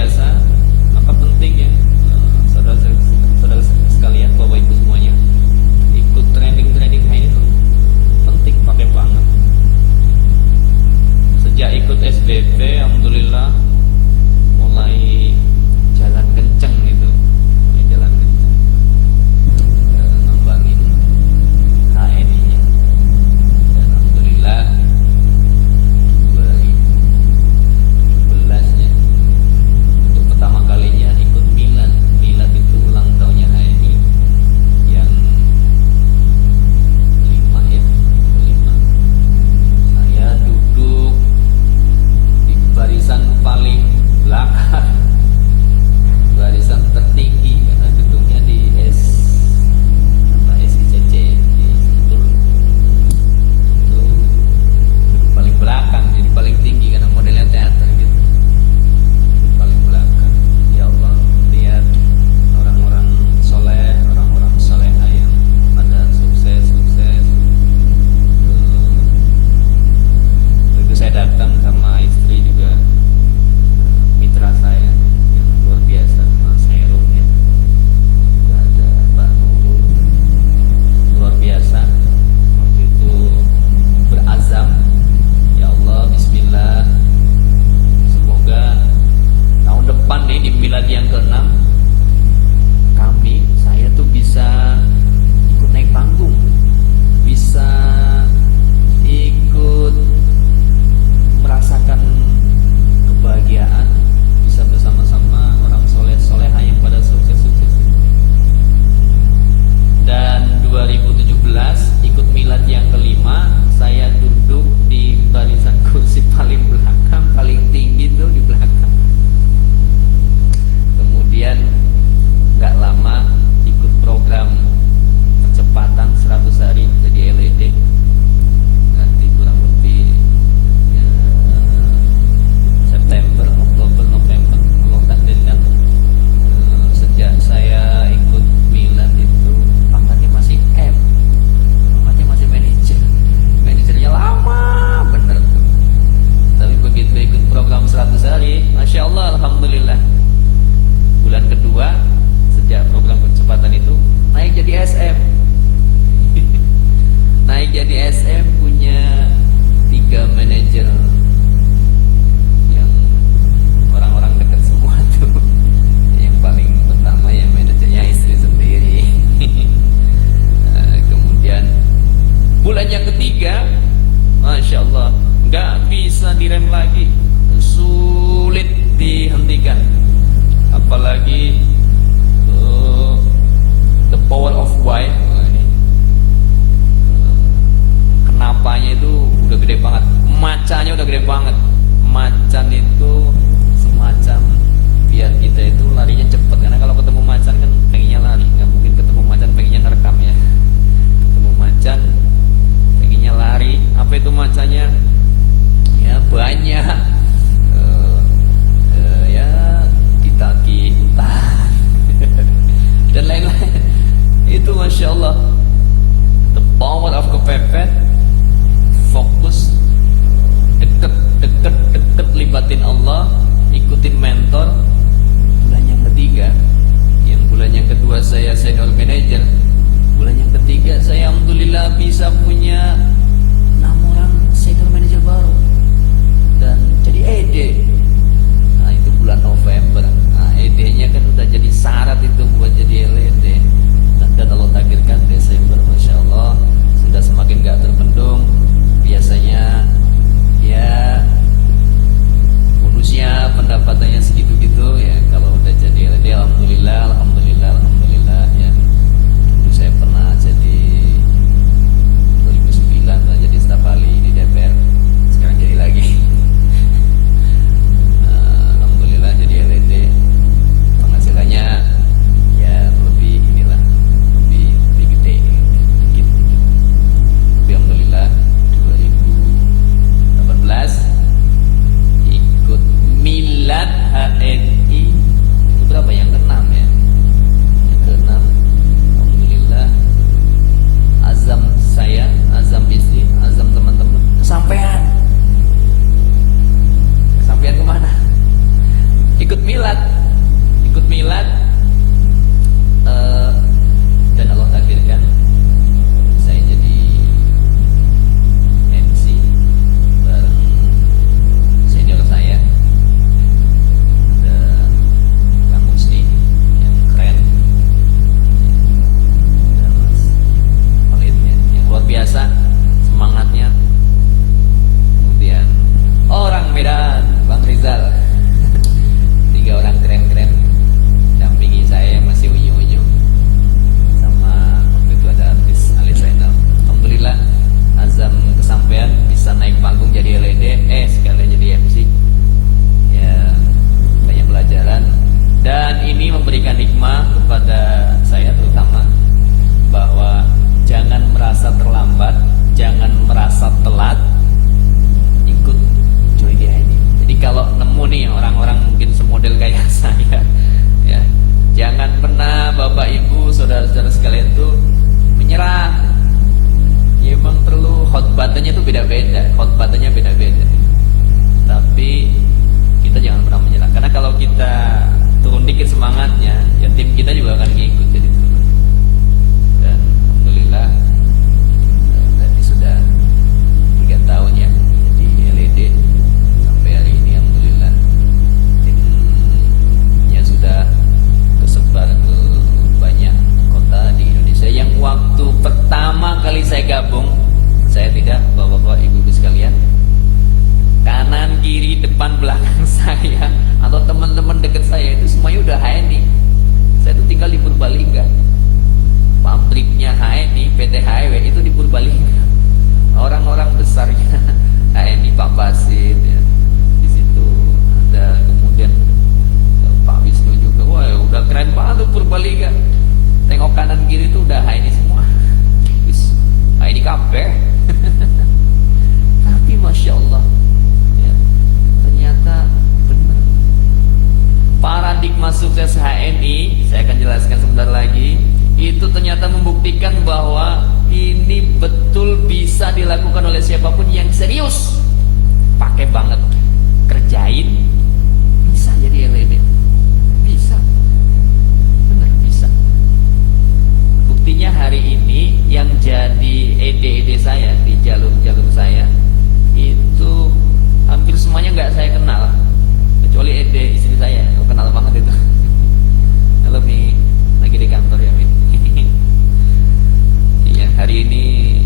biasa. Maka penting ya, saudara sekalian, bapak ibu semuanya, ikut trending ini tuh penting, pakai banget. Sejak ikut SBB, alhamdulillah mulai jalan kenceng itu, mulai jalan kenceng, ngembangin HNI-nya. Dan alhamdulillah 2017-nya untuk pertama kalinya ikut Milad. Milad itu ulang tahunnya HNI yang 5 ya, 5. Saya duduk di barisan paling belakang, barisan tertinggi, karena gedungnya di SICC di Sentul. Itu paling belakang, jadi paling tinggi karena modelnya teater gitu. Paling belakang. Ya Allah, lihat orang-orang soleh, orang-orang soleha yang pada sukses. Itu saya datang sama istri juga, mitra saya yang luar biasa, Mas Herum ya. Juga ada Mbak Nurul, luar biasa. Waktu itu berazam, ya Allah, bismillah, semoga tahun depan nih di milad yang ke-6 saya tuh bisa ikut naik panggung, bisa ikut merasakan kebahagiaan, bisa bersama-sama orang soleh-soleha yang pada sukses. Dan 2017 ikut milad yang ke-5, saya duduk di barisan kursi paling belakang, paling tinggi tuh di belakang. Kemudian gak lama ikut program percepatan 100 hari jadi LED. Nanti kurang lebih ya, September, Oktober, November. Allah takdirkan, sejak saya ikut Milad itu pangkatnya masih M, pangkatnya masih manajernya lama bener tuh. Tapi begitu ikut program 100 hari, Masya Allah, alhamdulillah, bulan kedua sejak program percepatan itu naik jadi SM. Naik jadi SM, punya 3 manajer yang orang-orang dekat semua tuh. Yang paling pertama ya manajernya istri sendiri. Kemudian bulan yang ketiga, Masya Allah, nggak bisa direm lagi, sulit dihentikan. Apalagi the power of why, ini kenapanya itu udah gede banget, macanya udah gede banget. Macan itu semacam biar kita itu larinya cepet, karena kalau ketemu macan kan pengennya lari, nggak mungkin ketemu macan pengennya nerekam ya. Ketemu macan pengennya lari. Apa itu macannya? Ya banyak, ya ditagi hutan dan lain-lain. Itu Masya Allah, the power of kepepet, fokus, deket libatin Allah, ikutin mentor. Bulan yang ketiga, yang bulan yang kedua saya senior manager, bulan yang ketiga saya alhamdulillah bisa punya 6 orang senior manager baru dan jadi ED. Nah itu bulan November. Nah ED-nya kan udah jadi syarat itu buat jadi LED. Dan Allah takdirkan Desember, Masya Allah, sudah semakin gak terbendung. Biasanya ya bonusnya pendapatannya segitu-gitu ya. Kalau udah jadi LED, alhamdulillah ya. Dulu saya pernah jadi 2009 jadi staf ahli di DPR, sekarang jadi lagi. ikut milad, ikut milad, dan Allah takdirkan saya jadi MC bareng senior saya, ada Kang Musni yang keren, ada Mas Khalid yang luar biasa semangatnya, kemudian orang Medan Bang Rizal, 3 orang keren-keren dampingi saya yang masih unyu-unyu, sama waktu itu ada artis Ali Zainal. Alhamdulillah azam kesampaian bisa naik panggung jadi LED, sekalian jadi MC ya, banyak pelajaran dan ini memberikan hikmah kepada saya terutama bahwa jangan merasa terlambat, jangan merasa telat ikut join dia ini. Jadi kalau nemu nih orang-orang mungkin semodel kayak saya ya, jangan pernah Bapak Ibu saudara-saudara sekalian tuh menyerah. Ya emang perlu hot buttonnya tuh beda-beda, hot buttonnya beda-beda. Tapi kita jangan pernah menyerah, karena kalau kita turun dikit semangatnya, ya tim kita juga akan ngikut jadi turun. Dan alhamdulillah tadi sudah 3 tahun ya jadi LED sampai hari ini, alhamdulillah timnya sudah tersebar ke banyak kota di Indonesia. Yang waktu pertama kali saya gabung, saya tidak, bapak-bapak ibu-ibu sekalian, kanan kiri depan belakang saya atau teman-teman dekat saya itu semuanya udah HNI. Saya tuh tinggal di Purbalingga, pabriknya HNI, PT HIW itu di Purbalingga. Orang-orang besarnya HNI, Pak Basit ya, di situ ada, kemudian Pak Wisnu juga. Wah udah keren banget tuh Purbalingga, tengok kanan kiri tuh udah HNI semua, HNI kabeh. Tapi Masya Allah ya, ternyata benar paradigma sukses HNI, saya akan jelaskan sebentar lagi, itu ternyata membuktikan bahwa ini betul bisa dilakukan oleh siapapun yang serius, pakai banget, kerjain, bisa jadi LED, bisa, benar bisa. Buktinya hari ini yang jadi ED saya di jalur saya itu hampir semuanya nggak saya kenal, kecuali ED istri saya, kenal banget itu. Halo Mi, lagi di kantor ya Mi. Iya, hari ini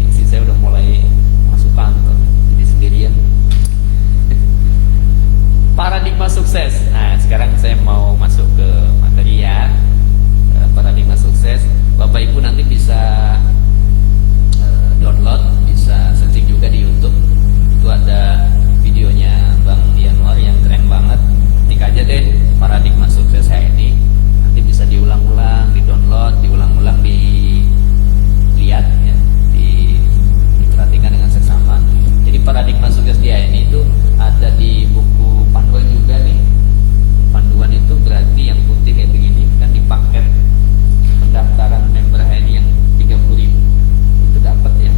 istri saya udah mulai masuk kantor, jadi sendirian. Paradigma sukses. Nah, sekarang saya mau masuk ke materi ya. Paradigma sukses. Bapak Ibu nanti bisa download, bisa searching juga di YouTube. Itu ada videonya Bang Yanuar yang keren banget. Ketik aja deh paradigma sukses HNI. Nanti bisa diulang-ulang, di-download, diulang-ulang, dilihat ya, diperhatikan dengan seksama. Jadi paradigma sukses di HNI itu ada di buku panduan juga nih. Panduan itu berarti yang putih kayak begini kan, di paket pendaftaran member HNI yang 30.000 itu dapat ya.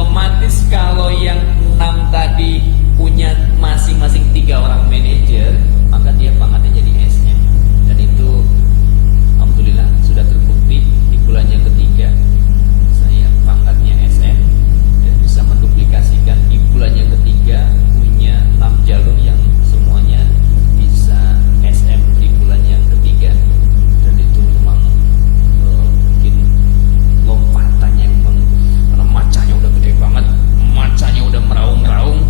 otomatis kalau yang 6 tadi punya masing-masing 3 orang manajer, maka dia pangkatnya jadi SM. Dan itu alhamdulillah sudah terbukti di bulan yang ketiga saya pangkatnya SM dan bisa menduplikasikan di bulan yang ketiga punya 6 jalur yang semuanya bisa SM di bulan yang ketiga. Dan itu memang mungkin lompatannya memang, karena macanya udah gede banget, macanya udah meraung-raung,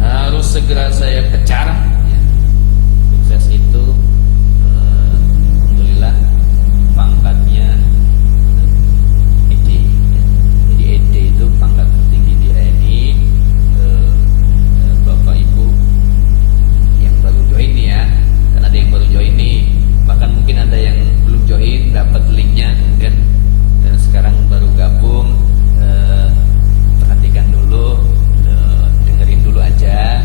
harus segera saya kejar ya. Sukses itu alhamdulillah pangkatnya ED ya. Jadi ED itu pangkat tertinggi di TNI. Bapak Ibu yang baru join nih ya, karena ada yang baru join nih, bahkan mungkin ada yang belum join, dapat linknya kemudian sekarang baru gabung. Perhatikan dulu, dengerin dulu aja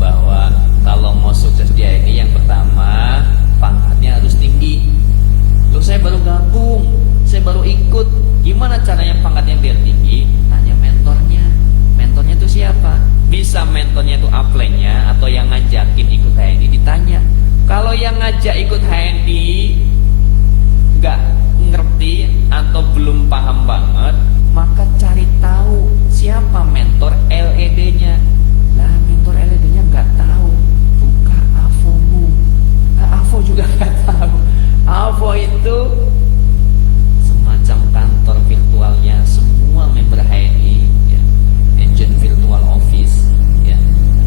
bahwa kalau mau sukses di ini yang pertama pangkatnya harus tinggi. Loh, saya baru gabung, saya baru ikut, gimana caranya pangkatnya biar tinggi? Tanya mentornya. Mentornya itu siapa? Bisa mentornya itu upline-nya atau yang ngajakin ikut HNI ditanya. Kalau yang ngajak ikut HNI nggak ngerti atau belum paham banget, maka cari tahu siapa mentor LED-nya. Lah, mentor LED-nya nggak tahu, buka AVO-mu. AVO juga nggak tahu. AVO itu semacam kantor virtualnya semua member HNI ya. Agent Virtual Office ya.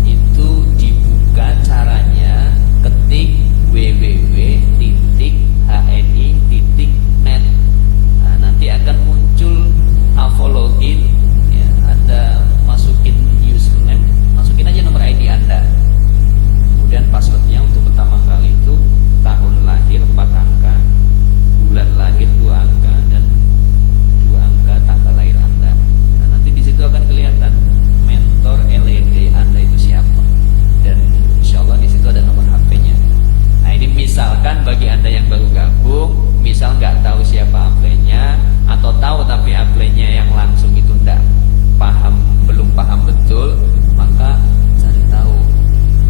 Itu dibuka caranya, ketik www.hni.net. Nah, nanti akan muncul AVO login ya. Anda masukin username, masukin aja nomor ID Anda. Kemudian passwordnya untuk pertama kali itu tahun lahir 4 angka, bulan lahir 2 angka, dan 2 angka tanggal lahir Anda. Nah, nanti di situ akan kelihatan mentor LED Anda itu siapa, dan insya Allah di situ ada nomor HP-nya. Nah, ini misalkan bagi Anda yang baru gabung, misal nggak tahu siapa upline-nya, atau tahu tapi upline-nya yang langsung itu enggak paham, belum paham betul, maka cari tahu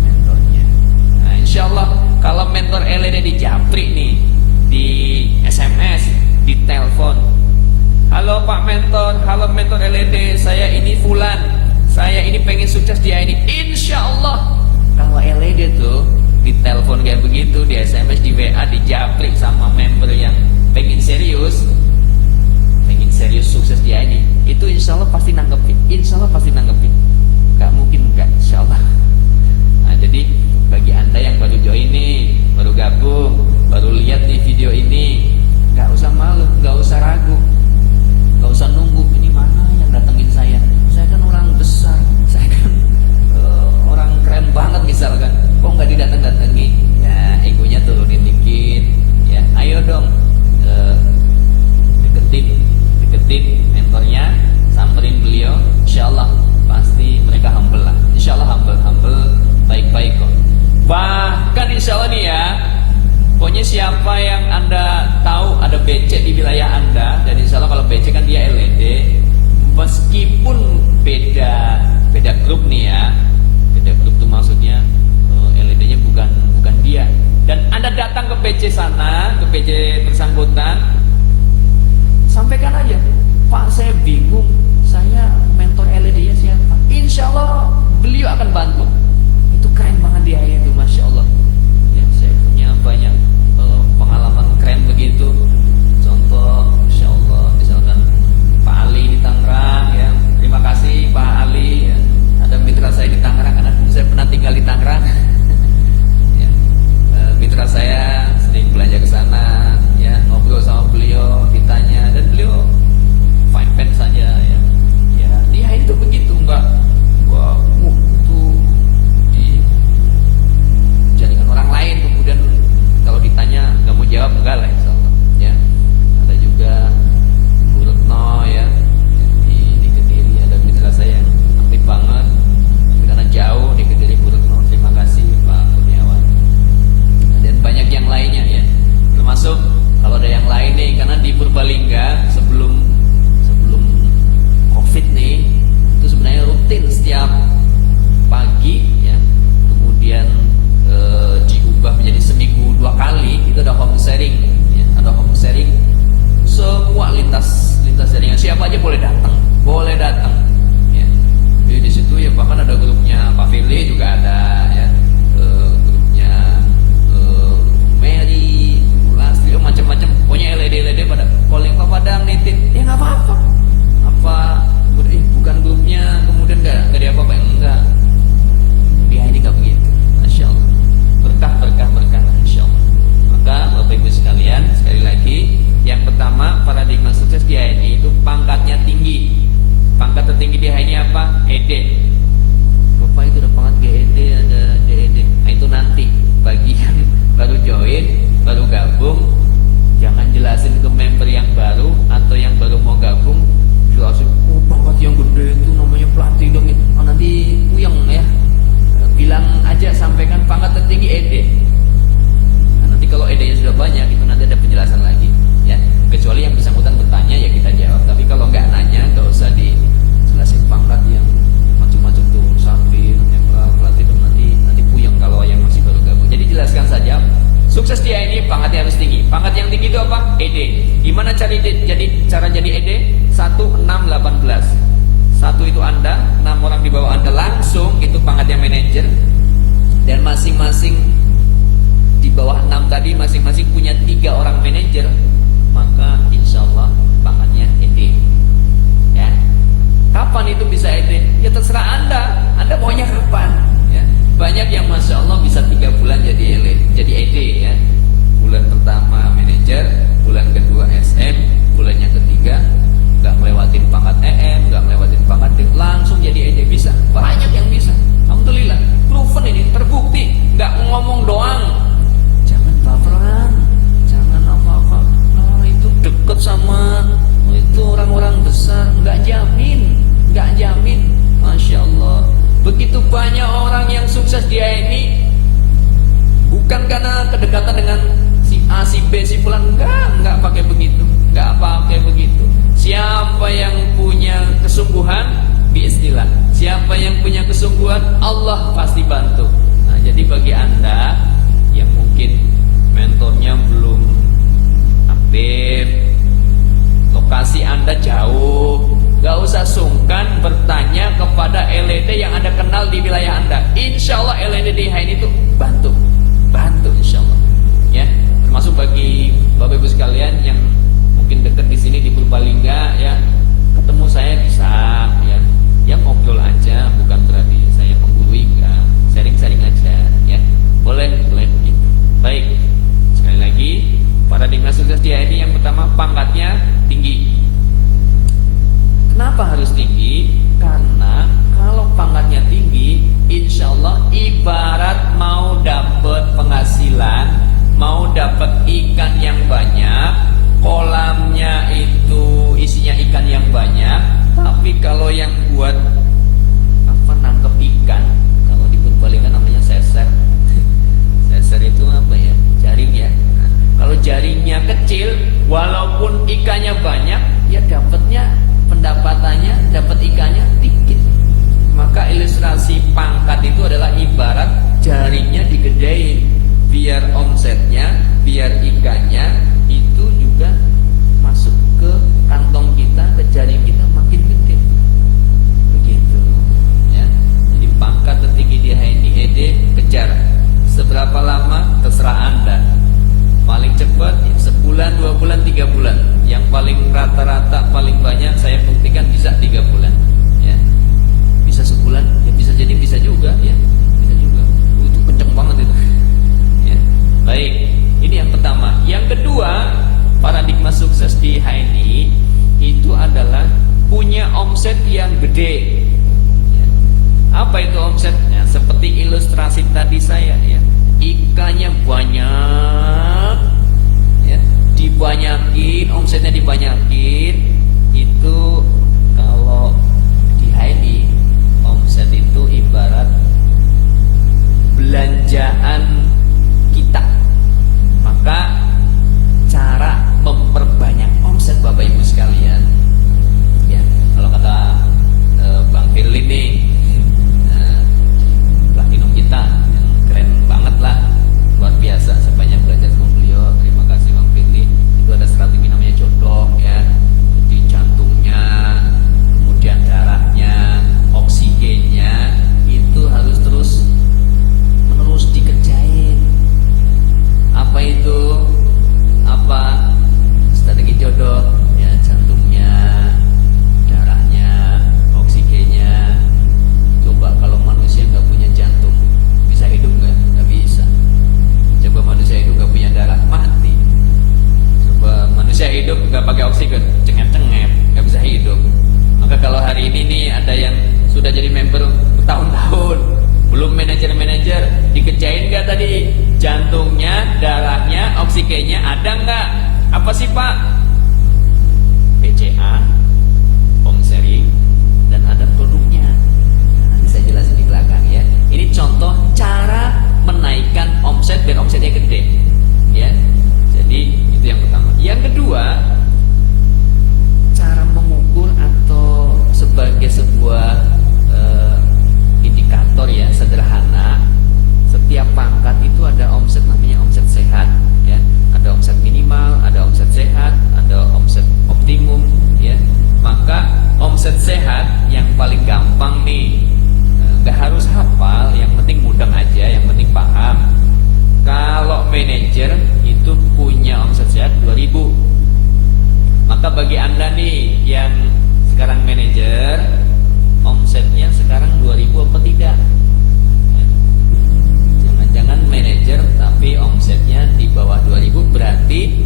mentornya. Nah, insya Allah kalau mentor LED di japri nih, di SMS, di telepon, halo Pak Mentor, halo mentor LED, saya ini Fulan, saya ini pengen sukses di ini. Insya Allah kalau LED tuh di telepon kayak begitu, di SMS, di WA, di japri sama member yang pengen serius sukses di ini, itu insya Allah pasti nanggepin, insya Allah pasti nanggepin, gak mungkin enggak, insya Allah. Nah, jadi bagi Anda yang baru join nih, baru gabung, baru lihat nih video ini, gak usah malu, gak usah ragu, gak usah nunggu ini mana yang datengin saya kan orang besar, saya kan orang keren banget misalkan, kok gak didateng-datengi. Ya, egonya turunin dikit ya, ayo dong deketin mentornya, samperin beliau, insya Allah pasti mereka humble lah, insya Allah humble, baik-baik kok. Bahkan insya Allah nih ya, pokoknya siapa yang Anda tahu ada BC di wilayah Anda, dan insya Allah kalau BC kan dia LED, meskipun beda grup nih ya, beda grup tuh maksudnya LED-nya bukan dia, dan Anda datang ke BC sana, ke BC bersangkutan, sampaikan aja, Pak saya bingung, saya mentor LED-nya siapa? Insya Allah beliau akan bantu. Itu keren banget dia itu, Masya Allah ya, saya punya banyak pengalaman keren begitu. Contoh, Masya Allah, misalkan Pak Ali di Tangerang ya, terima kasih Pak Ali ya. Ada mitra saya di Tangerang, karena saya pernah tinggal di Tangerang ya. Mitra saya sering belanja ke sana ya, ngobrol sama beliau, ditanya, dan beliau fine saja ya. Ya boleh datang. Ya. Jadi di situ ya bahkan ada grupnya Pak Firly juga ada ya, grupnya Mary, Lastri, macam-macam. Pokoknya LED pada calling Pak Padang nitip, ya nggak apa-apa. Apa bukan grupnya kemudian nggak diapa-apain, enggak. Dia ini nggak begitu, Masya Allah. Berkah, Insya Allah. Maka Bapak Ibu sekalian, sekali lagi, yang pertama paradigma sukses di HNI itu pangkatnya tinggi. Pangkat tertinggi di HNI apa? ED. Bapak itu ada pangkat GED, ada DED. Nah itu nanti bagi yang baru join, baru gabung, jangan jelasin ke member yang baru atau yang baru mau gabung, jelasin, oh pangkat yang gede itu namanya platinum. Oh, nanti puyeng ya. Bilang aja, sampaikan pangkat tertinggi ED. Nah, nanti kalau ED-nya sudah banyak, itu nanti ada penjelasan lagi, ya. Kecuali yang bersangkutan bertanya, ya kita jawab. Tapi kalau nggak nanya, nggak usah dijelasin pangkat yang macam-macam tuh, sambil platinum, nanti puyeng kalau yang masih baru gabung. Jadi jelaskan saja. Sukses dia ini pangkatnya harus tinggi. Pangkat yang tinggi itu apa? ED. Gimana cara jadi ED? 1, 6, 18. 1 itu Anda, 6 orang di bawah Anda langsung, itu pangkatnya manajer. Dan masing-masing di bawah 6 tadi masing-masing punya 3 orang manajer, maka insya Allah pangkatnya ED. Ya. Kapan itu bisa ED? Ya terserah Anda maunya kapan. Ya. Banyak yang Masya Allah bisa 3 bulan jadi ED ya. Bulan pertama manajer, bulan kedua SM, bulannya ketiga nggak melewatin pangkat EM, nggak melewatin pangkat D, langsung jadi ED. Bisa, banyak yang bisa. Alhamdulillah, proven ini, terbukti. Nggak ngomong doang. Jangan baperan, jangan apa-apa. Nah itu deket sama itu orang-orang besar, nggak jamin. Masya Allah. Begitu banyak orang yang sukses dia ini bukan karena kedekatan dengan si A, si B, si fulan, nggak pakai begitu, Siapa yang punya kesungguhan, biiznillah. Siapa yang punya kesungguhan, Allah pasti bantu. Nah, jadi bagi Anda yang mungkin mentornya belum aktif, lokasi Anda jauh, gak usah sungkan bertanya kepada LED yang Anda kenal di wilayah Anda. Insya Allah LED di HNI itu bantu insya Allah. Ya, termasuk bagi Bapak Ibu sekalian yang mungkin dekat di sini di Purbalingga, ya, ketemu saya bisa, ya ngobrol aja, bukan berarti saya menggurui, enggak, sharing aja, ya, boleh begitu. Baik, sekali lagi paradigma sukses dia ini yang pertama pangkatnya tinggi. Kenapa harus tinggi? Karena kalau pangkatnya tinggi, insya Allah ibarat mau dapat penghasilan, mau dapat ikan yang banyak, kolamnya itu isinya ikan yang banyak, tapi kalau yang buat nangkep ikan, kalau di Purbalingga namanya seser. Seser itu apa ya? Jaring ya. Nah, kalau jaringnya kecil, walaupun ikannya banyak, ya pendapatannya, dapat ikannya dikit. Maka ilustrasi pangkat itu adalah ibarat jaringnya digedein, biar omsetnya, biar ikannya itu juga masuk ke kantong kita, ke jaring kita makin gede. Begitu ya. Jadi pangkat tertinggi di HNI ED kejar. Seberapa lama terserah Anda. Paling cepat ya, sebulan, 2 bulan, 3 bulan. Yang paling rata-rata paling banyak saya buktikan bisa 3 bulan ya. Bisa sebulan, ya bisa jadi bisa juga ya. Bisa juga. Itu kenceng banget itu. Ya. Baik, ini yang pertama. Yang kedua, paradigma sukses di HNI itu adalah punya omset yang gede. Ya. Apa itu omsetnya? Seperti ilustrasi tadi saya ya. Ikannya banyak, ya, dibanyakin, omsetnya dibanyakin. Itu kalau di HNI omset itu ibarat belanjaan kita. Maka cara memperbanyak omset Bapak Ibu sekalian, ya, kalau kata Bang Firly nih, platinum kita keren banget lah, luar biasa. Saya banyak belajar sama beliau, terima kasih Bang Firly. Itu ada strategi namanya jodoh ya, jadi jantungnya udah jadi member bertahun-tahun, belum manajer, dikejain nggak tadi jantungnya, darahnya, oksigennya ada nggak? Apa sih Pak? PCA, home sharing, dan ada produknya. Nanti saya jelasin di belakang ya. Ini contoh cara menaikkan omset biar omsetnya gede, ya. Jadi itu yang pertama. Yang kedua, cara mengukur atau sebagai sebuah indikator ya sederhana. Setiap pangkat itu ada omset namanya omset sehat, ya. Ada omset minimal, ada omset sehat, ada omset optimum, ya. Maka omset sehat yang paling gampang nih, nggak harus hafal, yang penting mudeng aja, yang penting paham. Kalau manajer itu punya omset sehat 2000. Maka bagi Anda nih yang sekarang manajer, omsetnya sekarang 2000 apa tidak? Jangan manajer tapi omsetnya di bawah 2000, berarti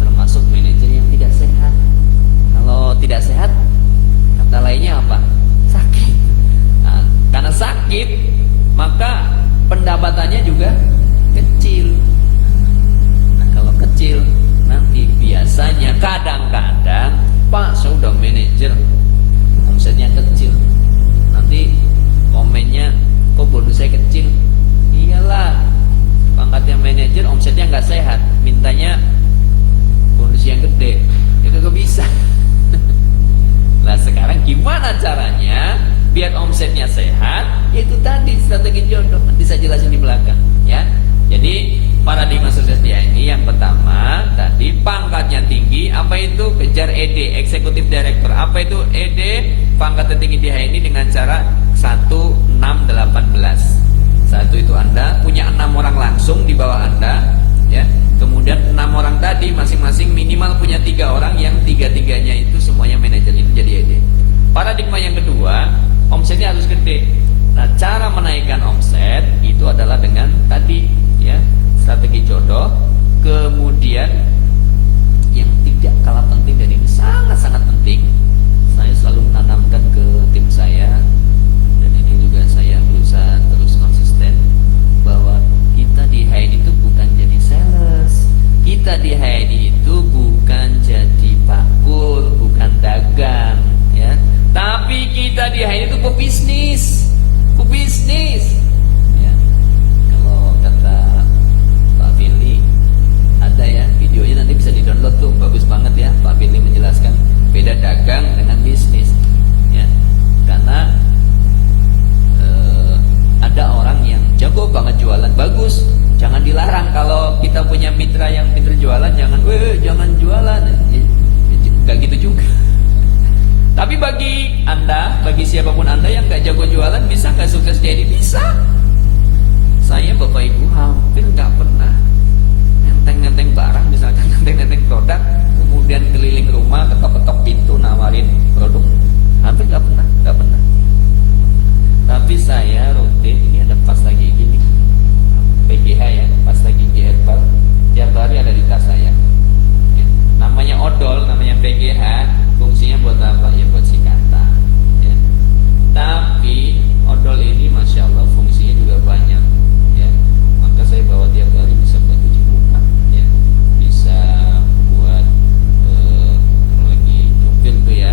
termasuk manajer yang tidak sehat. Kalau tidak sehat, kata lainnya apa? Sakit. Nah, karena sakit, maka pendapatannya juga kecil. Nah, kalau kecil, nanti biasanya kadang-kadang, Pak, saya udah manajer, omsetnya kecil. Nanti komennya, kok bonus saya kecil? Iyalah, pangkatnya manajer, omsetnya nggak sehat, mintanya bonus yang gede, itu gak bisa. Nah sekarang gimana caranya biar omsetnya sehat? Yaitu tadi strategi jodoh, nanti saya jelasin di belakang, ya. Jadi paradigma sukses dia ini yang pertama tadi pangkatnya tinggi, apa itu? Kejar ED, Executive Director. Apa itu ED? Pangkatnya tinggi dia ini dengan cara 1618. Satu itu Anda punya 6 orang langsung di bawah Anda, ya. Kemudian 6 orang tadi masing-masing minimal punya 3 orang yang tiga-tiganya itu semuanya manajer, itu jadi ED. Paradigma yang kedua, omsetnya harus gede. Nah, cara menaikkan omset itu adalah dengan tadi, ya, strategi jodoh. Kemudian yang tidak kalah penting dan ini sangat-sangat penting, saya selalu menanamkan ke tim saya, dan ini juga saya berusaha terus konsisten, bahwa kita di HNI itu bukan jadi sales, kita di HNI itu bukan jadi bakul, bukan dagang, ya, tapi kita di HNI itu pebisnis, ya. Kalau kata Pak Billy, ada ya videonya, nanti bisa di download tuh, bagus banget ya. Pak Billy menjelaskan beda dagang dengan bisnis, ya. Karena ada orang yang jago banget jualan, bagus, jangan dilarang. Kalau kita punya mitra yang pintar jualan, jangan jualan, gak gitu juga. Tapi bagi Anda, bagi siapapun Anda yang gak jago jualan, bisa gak sukses jadi? Bisa. Saya Bapak Ibu hampir gak pernah ngenteng-ngenteng barang, misalkan ngenteng-ngenteng produk, kemudian keliling rumah, ketok-ketok pintu nawarin produk. Hampir gak pernah. Tapi saya rutin, ini ada pas lagi gini, PGH ya, pas lagi di herbal, tiap hari ada di tas saya, ya. Namanya odol, namanya PGH, fungsinya buat apa? Ya buat sikatan, ya. Tapi odol ini Masya Allah fungsinya juga banyak, ya. Maka saya bawa tiap hari, bisa buat cuci muka, ya. Bisa buat kalau lagi nyupir tuh ya,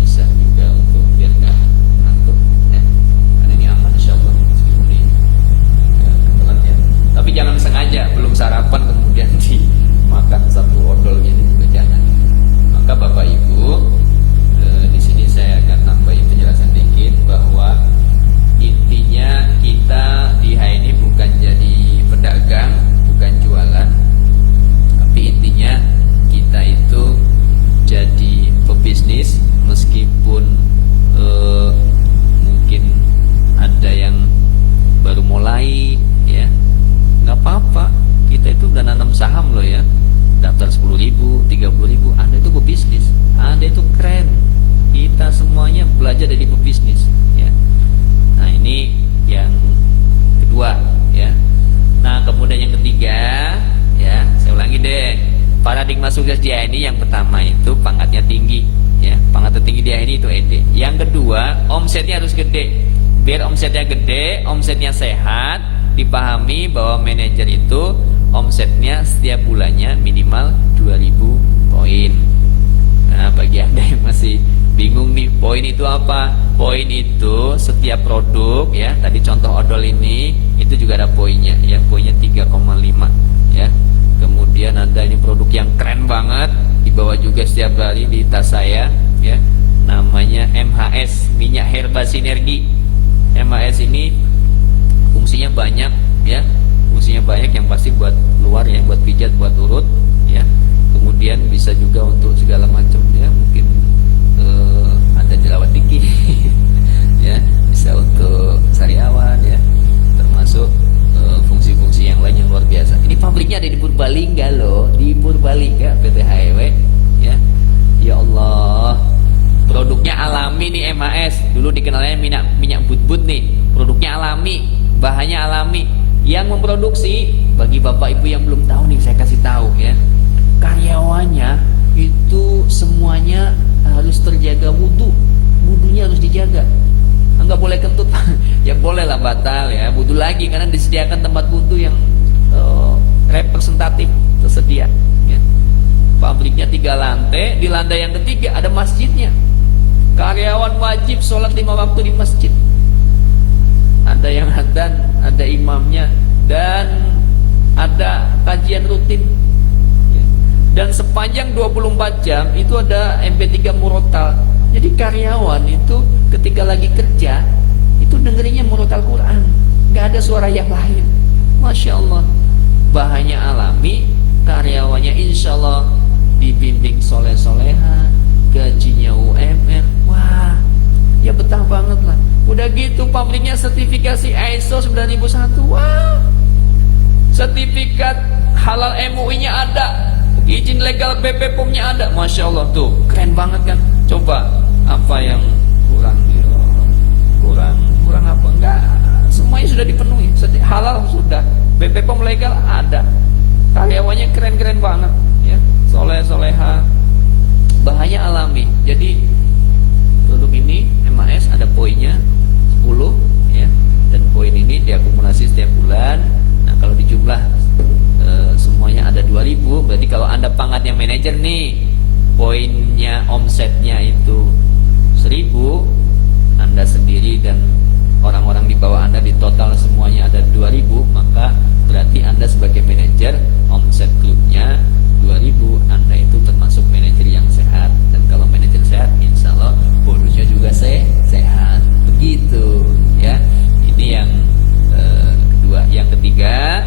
bisa juga untuk biar gak ngantuk, ya. Karena ini aman Insya Allah, meskipun ini telat ya. Tapi jangan sengaja belum sarapan kemudian dimakan satu odol ini juga jangan. Maka Bapak Ibu, di sini saya akan nambahin penjelasan dikit bahwa intinya kita di HNI bukan jadi pedagang, bukan jualan, tapi intinya kita itu jadi pebisnis. Meskipun mungkin ada yang baru mulai, ya, nggak apa-apa. Kita itu udah nanam saham loh ya, daftar 10.000, 30.000, Anda itu pebisnis, Anda itu keren. Kita semuanya belajar dari pebisnis, ya. Nah ini yang kedua, ya. Nah kemudian yang ketiga, ya, saya ulangi deh. Paradigma sukses di HNI yang pertama itu pangkatnya tinggi, ya. Pangkat tertinggi di HNI itu ED. Yang kedua, omsetnya harus gede. Biar omsetnya gede, omsetnya sehat, dipahami bahwa manajer itu omsetnya setiap bulannya minimal 2000 poin. Nah, bagi Anda yang masih bingung nih, poin itu apa? Poin itu setiap produk ya. Tadi contoh odol ini itu juga ada poinnya ya. Poinnya 3,5 ya. Kemudian ada ini produk yang keren banget, dibawa juga setiap hari di tas saya ya. Namanya MHS, minyak herba sinergi. MHS ini fungsinya banyak ya. Fungsinya banyak, yang pasti buat luar ya, buat pijat, buat urut ya. Kemudian bisa juga untuk segala macam ya, mungkin ada jerawat tinggi ya, bisa untuk sariawan ya, termasuk fungsi-fungsi yang lain yang luar biasa. Ini pabriknya ada di Purbalingga loh, di Purbalingga PT HEW ya. Ya Allah, produknya alami nih MAS. Dulu dikenalnya minyak but-but nih, produknya alami, bahannya alami. Yang memproduksi, bagi bapak ibu yang belum tahu nih, saya kasih tahu ya, karyawannya itu semuanya harus terjaga wudunya harus dijaga, nggak boleh kentut. Ya boleh lah batal ya, wudu lagi karena disediakan tempat wudu yang representatif tersedia ya. Pabriknya 3 lantai, di lantai yang ketiga ada masjidnya. Karyawan wajib sholat 5 waktu di masjid, ada yang adzan, ada imamnya, dan ada kajian rutin. Dan sepanjang 24 jam itu ada MP3 murotal. Jadi karyawan itu ketika lagi kerja itu dengerinnya murotal Quran, nggak ada suara yang lain. Masya Allah, bahannya alami, karyawannya insya Allah dibimbing soleh-soleha, gajinya UMR. Wah, ya betah banget lah. Udah gitu pabriknya sertifikasi ISO 9001. Wah, sertifikat halal MUI-nya ada, izin legal BP POM-nya ada. Masya Allah, tuh keren banget kan. Coba apa yang kurang apa? Enggak, semuanya sudah dipenuhi. Halal sudah, BP POM legal ada, karyawannya keren-keren banget ya, soleh-soleha, bahannya alami. Jadi produk ini MAS ada poinnya 10 ya, dan poin ini diakumulasi setiap bulan. Nah, kalau dijumlah semuanya ada 2000. Berarti kalau Anda pangkatnya manajer nih, poinnya omsetnya itu 1000, Anda sendiri dan orang-orang di bawah Anda di total semuanya ada 2000, maka berarti Anda sebagai manajer, omset grupnya 2000, Anda itu termasuk manajer yang sehat. Dan kalau manajer sehat, insya Allah bonusnya juga sehat. Begitu ya. Ini yang kedua. Yang ketiga,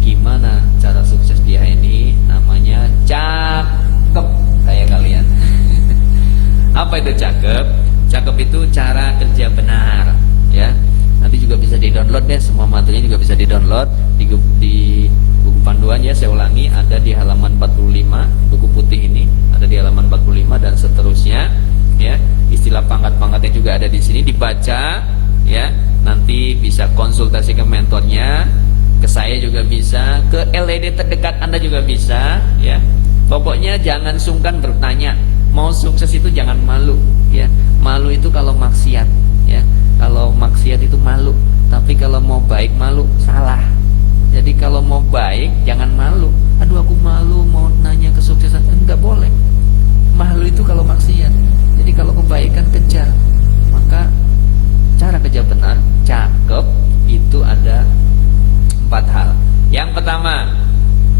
gimana cara sukses dia ini? Namanya cakep kayak kalian. Apa itu cakep? Cakep itu cara kerja benar ya. Nanti juga bisa di-download deh, semua materinya juga bisa di-download di buku panduan ya. Saya ulangi, ada di halaman 45, buku putih ini ada di halaman 45 dan seterusnya ya. Istilah pangkat-pangkatnya juga ada di sini, dibaca ya. Nanti bisa konsultasi ke mentornya, ke saya juga bisa, ke LED terdekat Anda juga bisa ya. Pokoknya jangan sungkan bertanya. Mau sukses itu jangan malu ya. Malu itu kalau maksiat ya. Kalau maksiat itu malu, tapi kalau mau baik malu, salah. Jadi kalau mau baik jangan malu. Aduh aku malu mau nanya kesuksesan, enggak boleh. Malu itu kalau maksiat. Jadi kalau kebaikan kejar. Maka cara kerja benar, cakep itu ada 4 hal. Yang pertama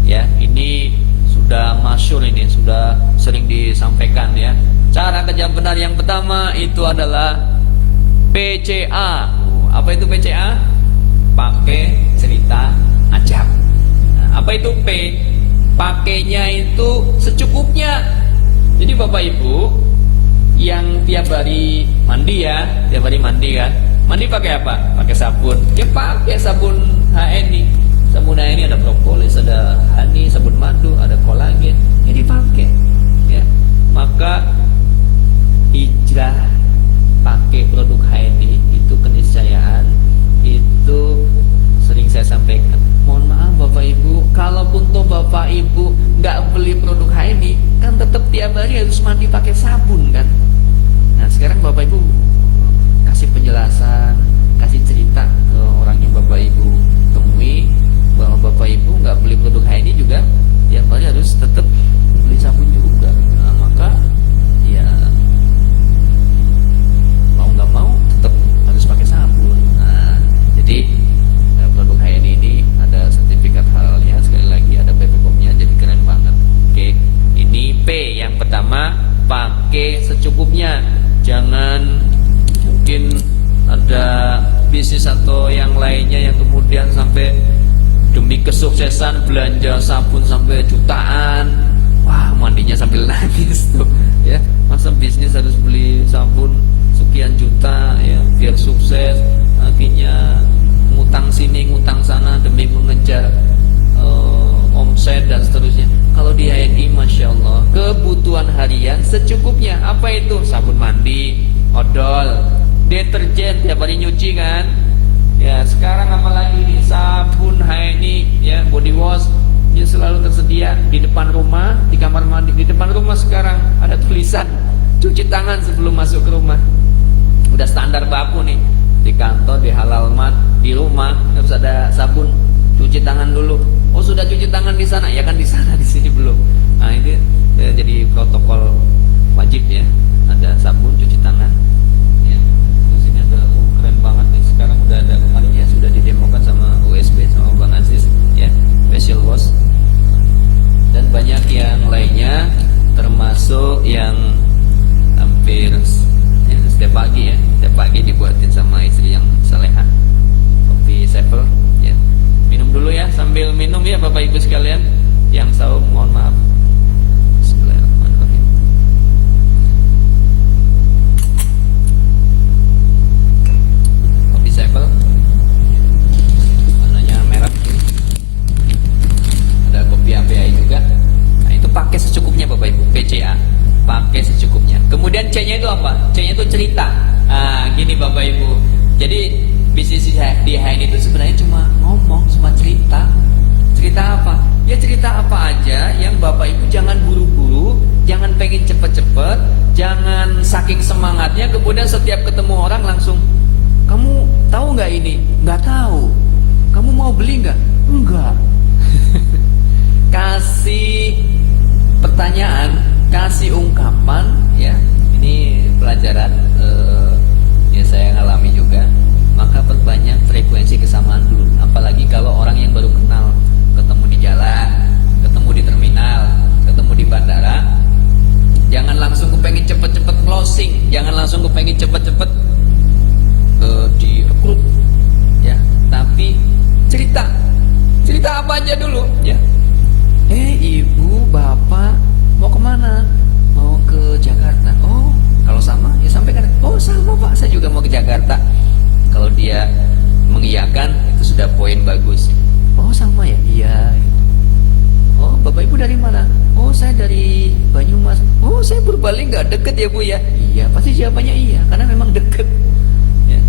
ya, ini sudah masyhur, ini sudah sering disampaikan ya. Cara kerja benar yang pertama itu adalah PCA. Apa itu PCA? Pakai cerita ajak. Nah, apa itu P? Pakainya itu secukupnya. Jadi Bapak Ibu yang tiap hari mandi ya, tiap hari mandi kan, mandi pakai apa? Pakai sabun. Ya pakai sabun HNI. Sabun HNI ada propolis, ada honey, sabun madu, ada kolagen. Ini dipakai ya. Maka hijrah pakai produk HNI itu keniscayaan. Itu sering saya sampaikan. Mohon maaf Bapak Ibu, kalaupun toh Bapak Ibu nggak beli produk HNI, kan tetap tiap hari harus mandi pakai sabun kan. Nah sekarang Bapak Ibu kasih penjelasan, kasih cerita ke orang yang Bapak Ibu temui bahwa Bapak Ibu nggak beli produk HNI juga tiap hari harus tetap beli sabun juga. Nah, maka ya mau nggak mau tetap harus pakai sabun. Nah jadi produk HNI ini ada sertifikat halalnya, sekali lagi ada BPOM-nya, jadi keren banget. Oke, ini P yang pertama, pakai secukupnya. Jangan mungkin ada bisnis atau yang lainnya yang kemudian sampai demi kesuksesan belanja sabun sampai jutaan. Wah, mandinya sambil nangis tuh ya. Masa bisnis harus beli sabun sekian juta ya biar sukses, akhirnya ngutang sini ngutang sana demi mengejar omset dan seterusnya. Kalau di HNI Masya Allah kebutuhan harian secukupnya. Apa itu? Sabun mandi, odol, deterjen tiap hari nyuci kan. Ya sekarang apalagi nih sabun HNI ya, body wash ini selalu tersedia di depan rumah, di kamar mandi. Di depan rumah sekarang ada tulisan cuci tangan sebelum masuk ke rumah. Udah standar baku nih. Di kantor, di halal mat, di rumah harus ada sabun cuci tangan dulu. Oh sudah cuci tangan di sana, ya kan di sana, di sini belum. Nah ini ya, jadi protokol wajib ya, ada sabun cuci tangan. Ya, di sini ada keren banget nih. Sekarang udah ada kemarin ya, sudah didemokan sama USB sama Bang Aziz ya, facial wash dan banyak yang lainnya, termasuk yang hampir ya, setiap pagi dibuatin sama istri yang salehah, kopi Sevel ya. Minum dulu ya, sambil minum ya Bapak Ibu sekalian yang saum, mohon maaf. Bismillahirrahmanirrahim. Kopi Sevel warnanya merah, ada kopi API juga. Nah itu pakai secukupnya Bapak Ibu, PCA pakai secukupnya. Kemudian C-nya itu apa? C-nya itu cerita. Nah gini Bapak Ibu, jadi bisnis di HNI itu sebenarnya cuma ngomong, cuma cerita. Cerita apa? Ya cerita apa aja yang Bapak Ibu jangan buru-buru, jangan pengen cepet-cepet, jangan saking semangatnya kemudian setiap ketemu orang langsung, kamu tahu nggak ini? Nggak tahu. Kamu mau beli nggak? Enggak. Kasih pertanyaan, kasih ungkapan ya. Ini pelajaran ya saya ngalami juga. Maka perbanyak frekuensi kesamaan dulu. Apalagi kalau orang yang baru kenal, ketemu di jalan, ketemu di terminal, ketemu di bandara, jangan langsung kepengen cepet-cepet closing, jangan langsung kepengen cepet-cepet direkrut ya, tapi cerita apa aja dulu ya. Ibu, bapak mau kemana? Mau ke Jakarta. Oh, kalau sama ya sampaikan. Oh sama Pak, saya juga mau ke Jakarta. Kalau dia mengiyakan itu sudah poin bagus. Oh sama ya? Iya. Oh Bapak Ibu dari mana? Oh saya dari Banyumas. Oh saya Purbaling, nggak deket ya Bu ya? Iya, pasti jawabannya iya karena memang deket ya.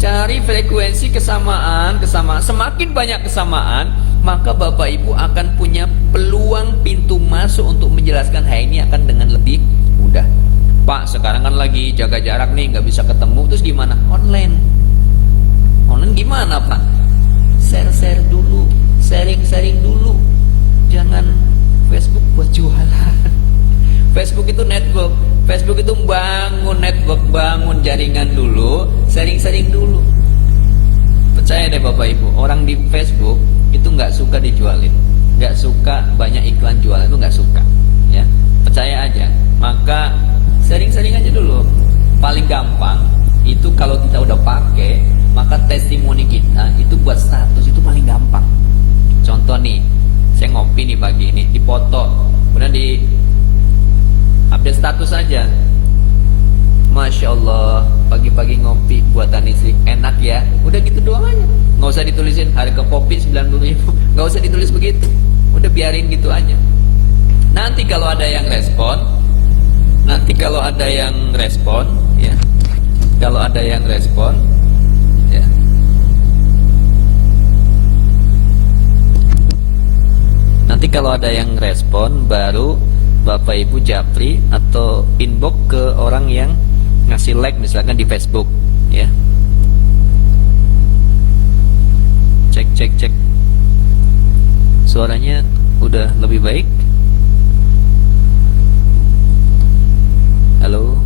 Cari frekuensi kesamaan. Semakin banyak kesamaan, maka Bapak Ibu akan punya peluang pintu masuk untuk menjelaskan hal ini akan dengan lebih mudah. Pak sekarang kan lagi jaga jarak nih, nggak bisa ketemu, terus gimana? Online gimana Pak? Share dulu, sharing dulu. Jangan Facebook buat jualan. Facebook itu network. Facebook itu bangun network, bangun jaringan dulu, sharing dulu. Percaya deh Bapak Ibu, orang di Facebook itu nggak suka dijualin, nggak suka banyak iklan jualan, itu nggak suka. Ya, percaya aja. Maka sharing aja dulu. Paling gampang itu kalau kita udah pakai, maka testimoni kita itu buat status itu paling gampang. Contoh nih, saya ngopi nih pagi ini, dipoto, kemudian di update status aja. Masya Allah, pagi-pagi ngopi buatan istri, enak ya. Udah gitu doang aja, nggak usah ditulisin harga kopi 90.000, nggak usah ditulis begitu. Udah biarin gitu aja. Nanti kalau ada yang respon, ya, kalau ada yang respon, ya, nanti kalau ada yang respon baru Bapak Ibu japri atau inbox ke orang yang ngasih like misalkan di Facebook ya. Cek suaranya udah lebih baik. Halo.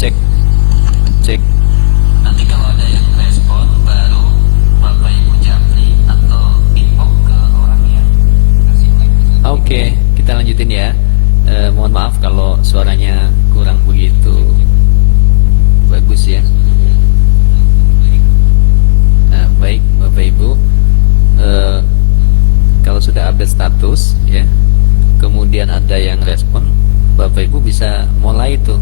Cek. Nanti kalau ada yang respon baru Bapak Ibu japri atau inbox ke orang yang kasih like. Oke, kita lanjutin ya. Mohon maaf kalau suaranya kurang begitu bagus ya. Nah, baik Bapak Ibu, kalau sudah update status ya, kemudian ada yang respon, Bapak Ibu bisa mulai tuh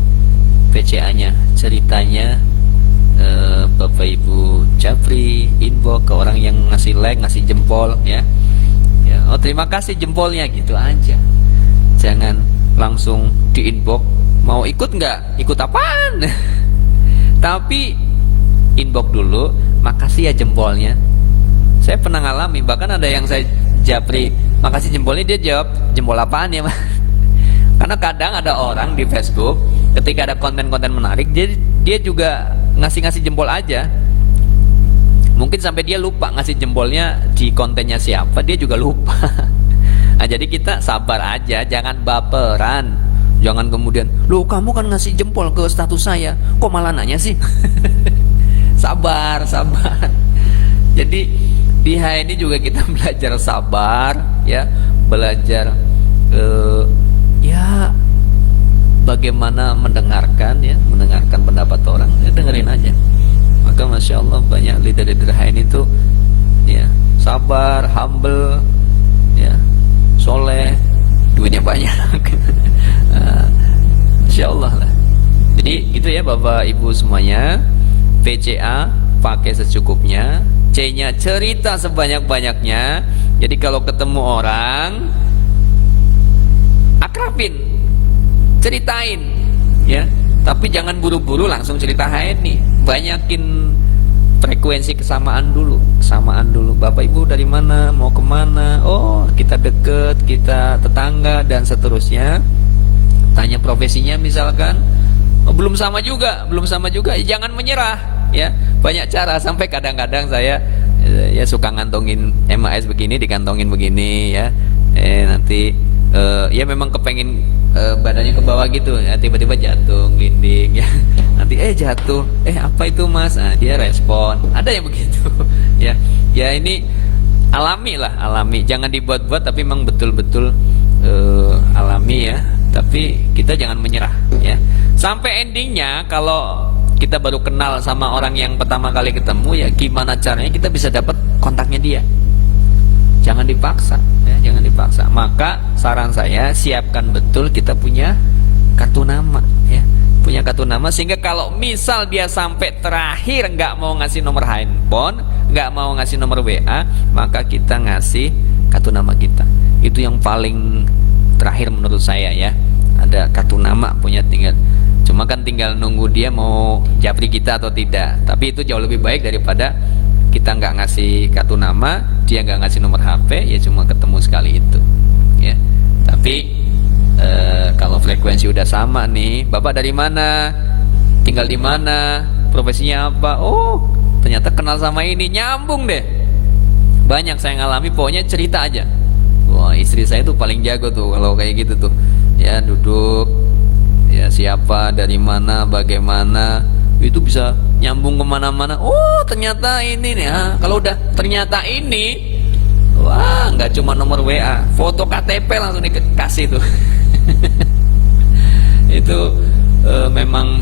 PCA-nya, ceritanya. Bapak Ibu japri inbox ke orang yang ngasih like, ngasih jempol ya. Oh terima kasih jempolnya, gitu aja. Jangan langsung di inbox, mau ikut nggak? Ikut apaan? Tapi inbox dulu, makasih ya jempolnya. Saya pernah ngalami, bahkan ada yang saya japri makasih jempolnya, dia jawab jempol apaan ya Mas? Karena kadang ada orang di Facebook ketika ada konten-konten menarik, dia juga ngasih jempol aja. Mungkin sampai dia lupa ngasih jempolnya di kontennya siapa, dia juga lupa. Nah, jadi kita sabar aja, jangan baperan. Jangan kemudian, loh kamu kan ngasih jempol ke status saya, kok malah nanya sih? Sabar. Jadi di HNI juga kita belajar sabar ya, belajar ya bagaimana mendengarkan pendapat orang, ya dengerin aja. Maka Masya Allah banyak leader-leader HNI itu ya sabar, humble ya, soleh, duitnya banyak. Masya Allah lah. Jadi gitu ya Bapak Ibu semuanya. PCA pakai secukupnya, C-nya cerita sebanyak-banyaknya. Jadi kalau ketemu orang, akrabin, ceritain ya, tapi jangan buru-buru langsung cerita HNI. Banyakin frekuensi kesamaan dulu. Bapak Ibu dari mana, mau kemana? Oh kita deket, kita tetangga dan seterusnya. Tanya profesinya misalkan, oh, belum sama juga, ya, jangan menyerah ya. Banyak cara, sampai kadang-kadang saya ya suka ngantongin MAS begini, dikantongin begini ya. Nanti ya memang kepengen badannya ke bawah gitu ya, tiba-tiba jatuh glinding ya. Nanti jatuh, apa itu Mas? Nah, dia respon, ada yang begitu ya. Ya ini alami, jangan dibuat-buat, tapi memang betul-betul alami ya. Tapi kita jangan menyerah ya. Sampai endingnya, kalau kita baru kenal sama orang yang pertama kali ketemu, ya gimana caranya kita bisa dapat kontaknya dia. Jangan dipaksa ya, jangan dipaksa. Maka saran saya, siapkan betul kita punya kartu nama ya, punya kartu nama, sehingga kalau misal dia sampai terakhir nggak mau ngasih nomor handphone, nggak mau ngasih nomor WA, maka kita ngasih kartu nama kita. Itu yang paling terakhir menurut saya ya. Ada kartu nama punya, cuma kan tinggal nunggu dia mau japri kita atau tidak. Tapi itu jauh lebih baik daripada kita nggak ngasih kartu nama, dia nggak ngasih nomor HP, ya cuma ketemu sekali itu ya. Tapi kalau frekuensi udah sama nih, Bapak dari mana, tinggal di mana, profesinya apa, oh ternyata kenal sama ini, nyambung deh. Banyak saya ngalami, pokoknya cerita aja. Wah, istri saya tuh paling jago tuh kalau kayak gitu tuh ya, duduk ya, siapa, dari mana, bagaimana, itu bisa nyambung kemana-mana. Oh ternyata ini nih. Kalau udah ternyata ini, wah nggak cuma nomor WA, foto KTP langsung dikasih tuh. Itu memang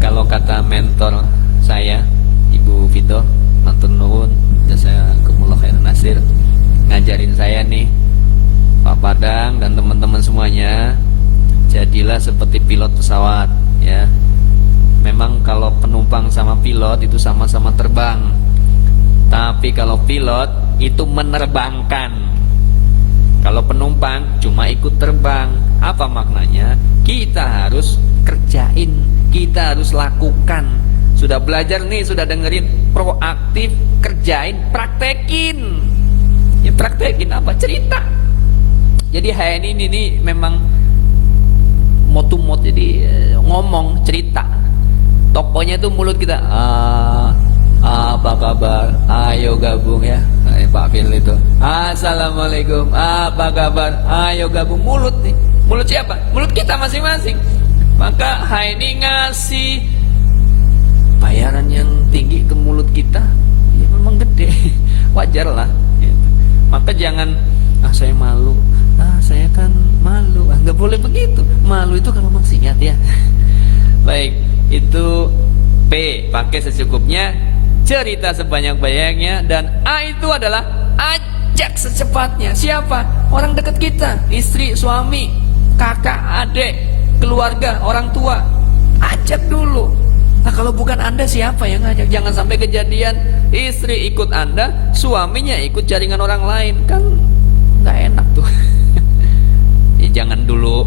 kalau kata mentor saya, Ibu Vito Matur Nuwun, saya Kumullah Khair Nasir, ngajarin saya nih, Pak Padang dan teman-teman semuanya, jadilah seperti pilot pesawat ya. Memang kalau penumpang sama pilot itu sama-sama terbang, tapi kalau pilot itu menerbangkan, kalau penumpang cuma ikut terbang. Apa maknanya? Kita harus kerjain, Kita harus lakukan. Sudah belajar nih, sudah dengerin, proaktif, kerjain, praktekin. Ya praktekin apa? Cerita. Jadi HN ini memang mot, jadi ngomong, cerita. Tokonya itu mulut kita. Apa kabar? Ayo gabung ya. Pak Fil itu. Assalamualaikum. Apa kabar? Ayo gabung. Mulut nih. Mulut siapa? Mulut kita masing-masing. Maka HNI ngasih bayaran yang tinggi ke mulut kita, ya memang gede. Wajar lah. Gitu. Maka jangan, saya malu. Saya kan malu. Nggak boleh begitu. Malu itu kalau maksiat ya. Baik, itu P, pakai secukupnya, cerita sebanyak-banyaknya, dan A itu adalah ajak secepatnya. Siapa? Orang dekat kita, istri, suami, kakak, adik, keluarga, orang tua. Ajak dulu. Nah kalau bukan Anda siapa yang ngajak? Jangan sampai kejadian istri ikut Anda, suaminya ikut jaringan orang lain. Kan nggak enak tuh. Ya, jangan dulu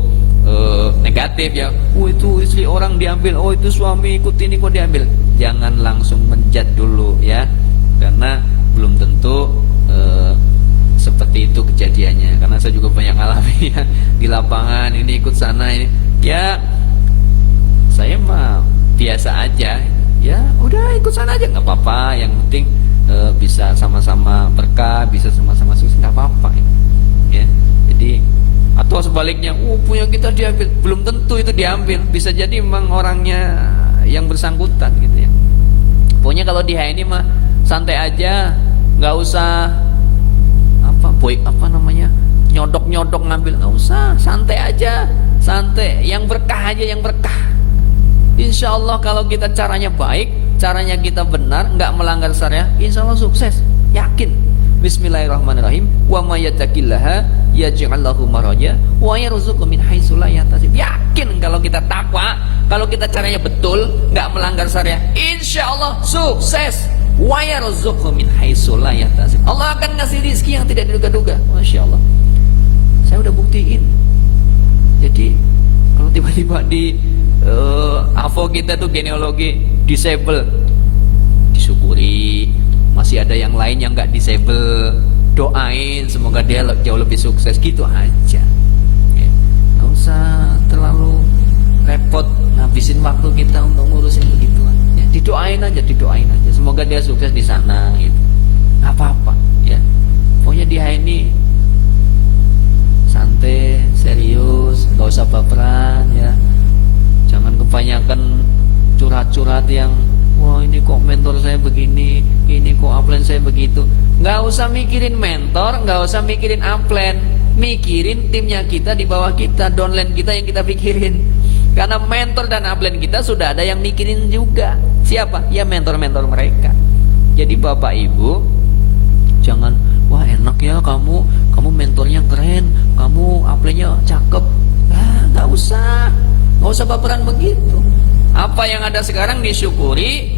negatif ya. Itu istri orang diambil. Itu suami ikut ini kok diambil. Jangan langsung menjat dulu ya. Karena belum tentu seperti itu kejadiannya. Karena saya juga banyak alami ya, di lapangan, ini ikut sana ini. Ya saya mah biasa aja. Ya udah ikut sana aja nggak apa-apa. Yang penting bisa sama-sama berkah, bisa sama-sama sukses, nggak apa-apa ya. Jadi atau sebaliknya, punya kita diambil, belum tentu itu diambil, bisa jadi memang orangnya yang bersangkutan gitu ya. Pokoknya kalau di HNI mah santai aja, nggak usah nyodok ngambil, nggak usah, santai aja, santai, yang berkah aja, yang berkah. Insya Allah kalau kita caranya baik, caranya kita benar, nggak melanggar syariah, insya Allah sukses, yakin. Bismillahirrahmanirrahim. Wa may yattaqillaha yaj'al lahu makhraja wa yarzuqhu min haitsu la yahtasib. Yakin kalau kita takwa, kalau kita caranya betul, nggak melanggar syariah, insyaallah sukses. Wa yarzuqhu min haitsu la yahtasib. Allah akan ngasih rezeki yang tidak diduga-duga. Masyaallah. Saya udah buktiin. Jadi kalau tiba-tiba di AVO kita tuh genealogi disable, disyukuri. Masih ada yang lain yang nggak disable, doain semoga dia jauh lebih sukses, gitu aja. Nggak usah terlalu repot ngabisin waktu kita untuk ngurusin begituan. Ya, didoain aja, semoga dia sukses di sana, gitu. Nggak apa-apa, ya. Pokoknya dia ini santai, serius, nggak usah baperan, ya. Jangan kebanyakan curhat-curhat yang wah ini kok mentor saya begini, ini kok upline saya begitu. Nggak usah mikirin mentor, nggak usah mikirin upline, mikirin timnya kita di bawah kita, downline kita yang kita pikirin. Karena mentor dan upline kita sudah ada yang mikirin juga. Siapa? Ya mentor-mentor mereka. Jadi bapak ibu jangan, wah enak ya kamu mentornya keren, kamu upline-nya cakep. Nggak usah baperan begitu. Apa yang ada sekarang disyukuri.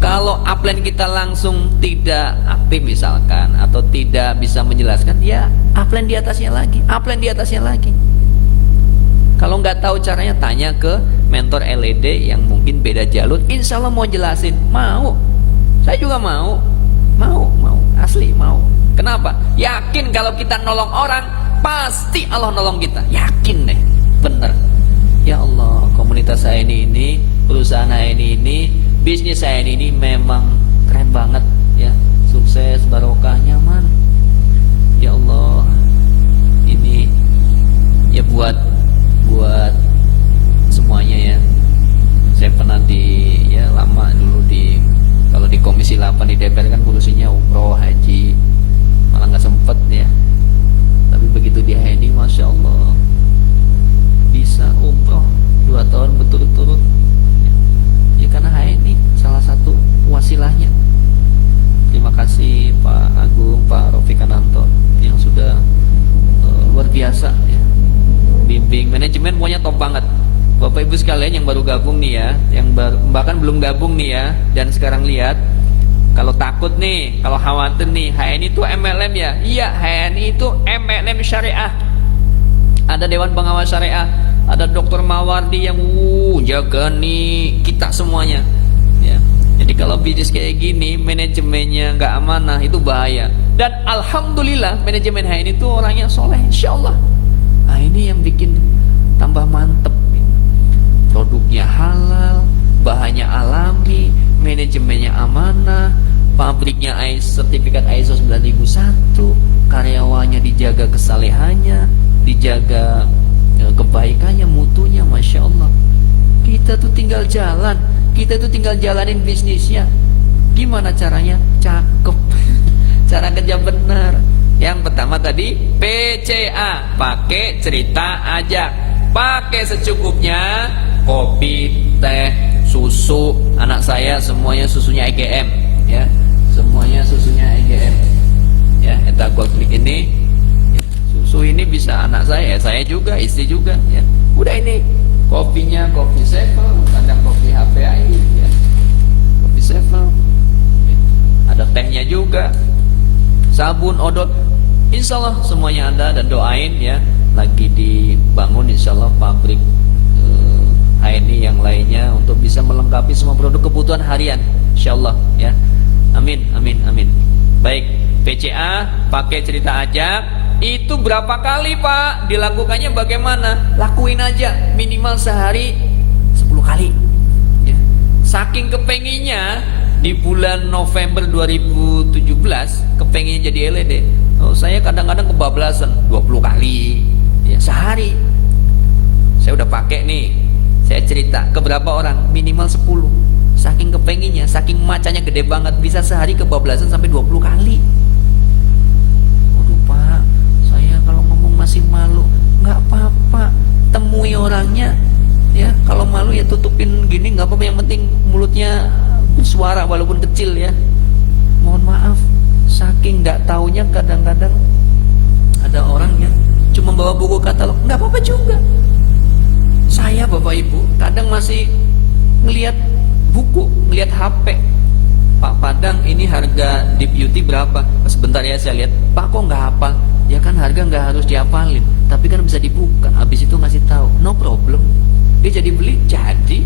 Kalau upline kita langsung tidak aktif misalkan, atau tidak bisa menjelaskan, ya upline di atasnya lagi. Kalau nggak tahu caranya, tanya ke mentor LED yang mungkin beda jalur, insya Allah mau jelasin. Mau. Saya juga mau, asli mau. Kenapa? Yakin kalau kita nolong orang, pasti Allah nolong kita. Yakin deh, bener. Ya Allah, komunitas saya ini, perusahaan saya ini, bisnis saya ini memang keren banget ya, sukses, barokah, nyaman. Ya Allah, ini ya buat semuanya ya. Saya pernah lama dulu kalau di Komisi 8 di DPR kan ngurusinnya umroh, haji, malah nggak sempet ya. Tapi begitu di HNI, masya Allah, bisa umroh 2 tahun berturut-turut ya, karena HNI salah satu wasilahnya. Terima kasih Pak Agung, Pak Rofi Kananto yang sudah luar biasa ya, bimbing manajemen, pokoknya top banget. Bapak Ibu sekalian yang baru gabung nih ya, yang bahkan belum gabung nih ya, dan sekarang lihat, kalau takut nih, kalau khawatir nih, HNI itu MLM ya. Iya, HNI itu MLM syariah. Ada Dewan Pengawas Syariah. Ada Dokter Mawardi yang jaga nih kita semuanya ya. Jadi kalau bisnis kayak gini manajemennya nggak amanah itu bahaya. Dan alhamdulillah manajemen HN itu orangnya soleh insyaallah. Nah ini yang bikin tambah mantep. Produknya halal, bahannya alami, manajemennya amanah, pabriknya sertifikat ISO 9001, karyawannya dijaga kesalehannya, dijaga kebaikannya, mutunya, masya Allah. Kita tuh tinggal jalan, kita tuh tinggal jalanin bisnisnya. Gimana caranya? Cakep. Cara kerja benar. Yang pertama tadi PCA, pakai cerita aja, pakai secukupnya. Kopi, teh, susu, anak saya semuanya susunya EGM ya, semuanya susunya EGM ya. Eta gua klik ini susu ini bisa anak saya juga, istri juga ya. Udah ini kopinya kopi Sevel, kadang kopi HPI ya, kopi Sevel. Ada tehnya juga, sabun, odol, insya Allah semuanya ada. Dan doain ya, lagi dibangun insya Allah pabrik HNI yang lainnya untuk bisa melengkapi semua produk kebutuhan harian insyaallah ya. Amin amin amin. Baik, PCA pakai cerita aja. Itu berapa kali Pak? Dilakukannya bagaimana? Lakuin aja minimal sehari 10 kali ya. Saking kepenginnya di bulan November 2017 kepenginnya jadi LED. Saya kadang-kadang kebablasan 20 kali ya sehari. Saya udah pakai nih. Saya cerita ke berapa orang, minimal 10. Saking kepenginnya, saking macanya gede banget, bisa sehari kebablasan sampai 20 kali. Waduh Pak, saya kalau ngomong masih malu. Nggak apa-apa, temui orangnya ya. Kalau malu ya tutupin gini, nggak apa-apa. Yang penting mulutnya bersuara walaupun kecil ya. Mohon maaf, saking nggak taunya kadang-kadang ada orang yang cuma bawa buku katalog. Nggak apa-apa juga. Saya Bapak Ibu kadang masih ngelihat buku, ngelihat HP. Pak Padang ini harga di beauty berapa? Sebentar ya saya lihat. Pak kok nggak hafal? Ya kan harga nggak harus dihafalin, tapi kan bisa dibuka. Habis itu ngasih tahu, no problem. Dia jadi beli, jadi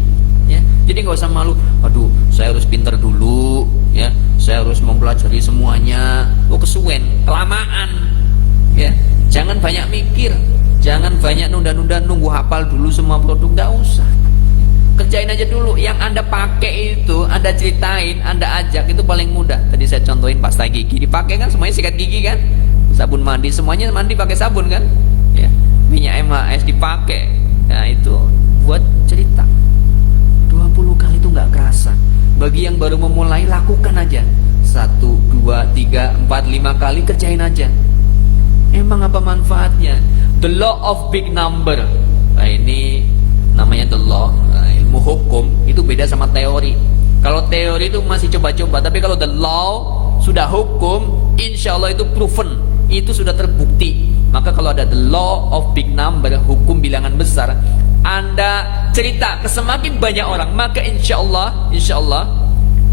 ya. Jadi nggak usah malu. Aduh, saya harus pinter dulu ya. Saya harus mempelajari semuanya. Kesuwen, kelamaan ya. Jangan banyak mikir. Jangan banyak nunda-nunda nunggu hafal dulu semua produk, nggak usah. Kerjain aja dulu. Yang Anda pakai itu, Anda ceritain, Anda ajak, itu paling mudah. Tadi saya contohin pasta gigi dipakai kan, semuanya sikat gigi kan. Sabun mandi, semuanya mandi pakai sabun kan. Ya. Minyak MHS dipakai. Nah itu buat cerita. 20 kali itu nggak kerasa. Bagi yang baru memulai, lakukan aja. 1, 2, 3, 4, 5 kali kerjain aja. Emang apa manfaatnya? The law of big number. Nah ini namanya the law. Nah, ilmu hukum itu beda sama teori. Kalau teori itu masih coba-coba, tapi kalau the law sudah hukum, insya Allah itu proven, itu sudah terbukti. Maka kalau ada the law of big number, hukum bilangan besar, Anda cerita ke semakin banyak orang, maka insya Allah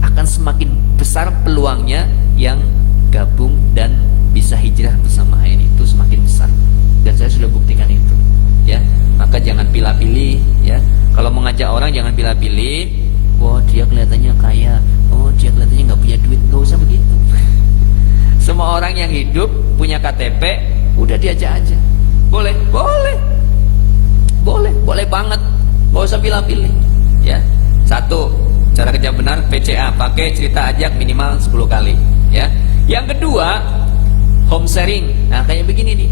akan semakin besar peluangnya yang gabung dan bisa hijrah bersama HNI itu semakin besar. Dan saya sudah buktikan itu ya. Maka jangan pilih-pilih ya. Kalau mengajak orang jangan pilih-pilih. Oh dia kelihatannya kaya, oh dia kelihatannya nggak punya duit. Nggak usah begitu. Semua orang yang hidup punya KTP, udah diajak aja. Boleh banget. Nggak usah pilih-pilih ya. 1, cara kerja benar PCA, pakai cerita ajak minimal 10 kali ya. Yang kedua, home sharing. Nah kayak begini nih.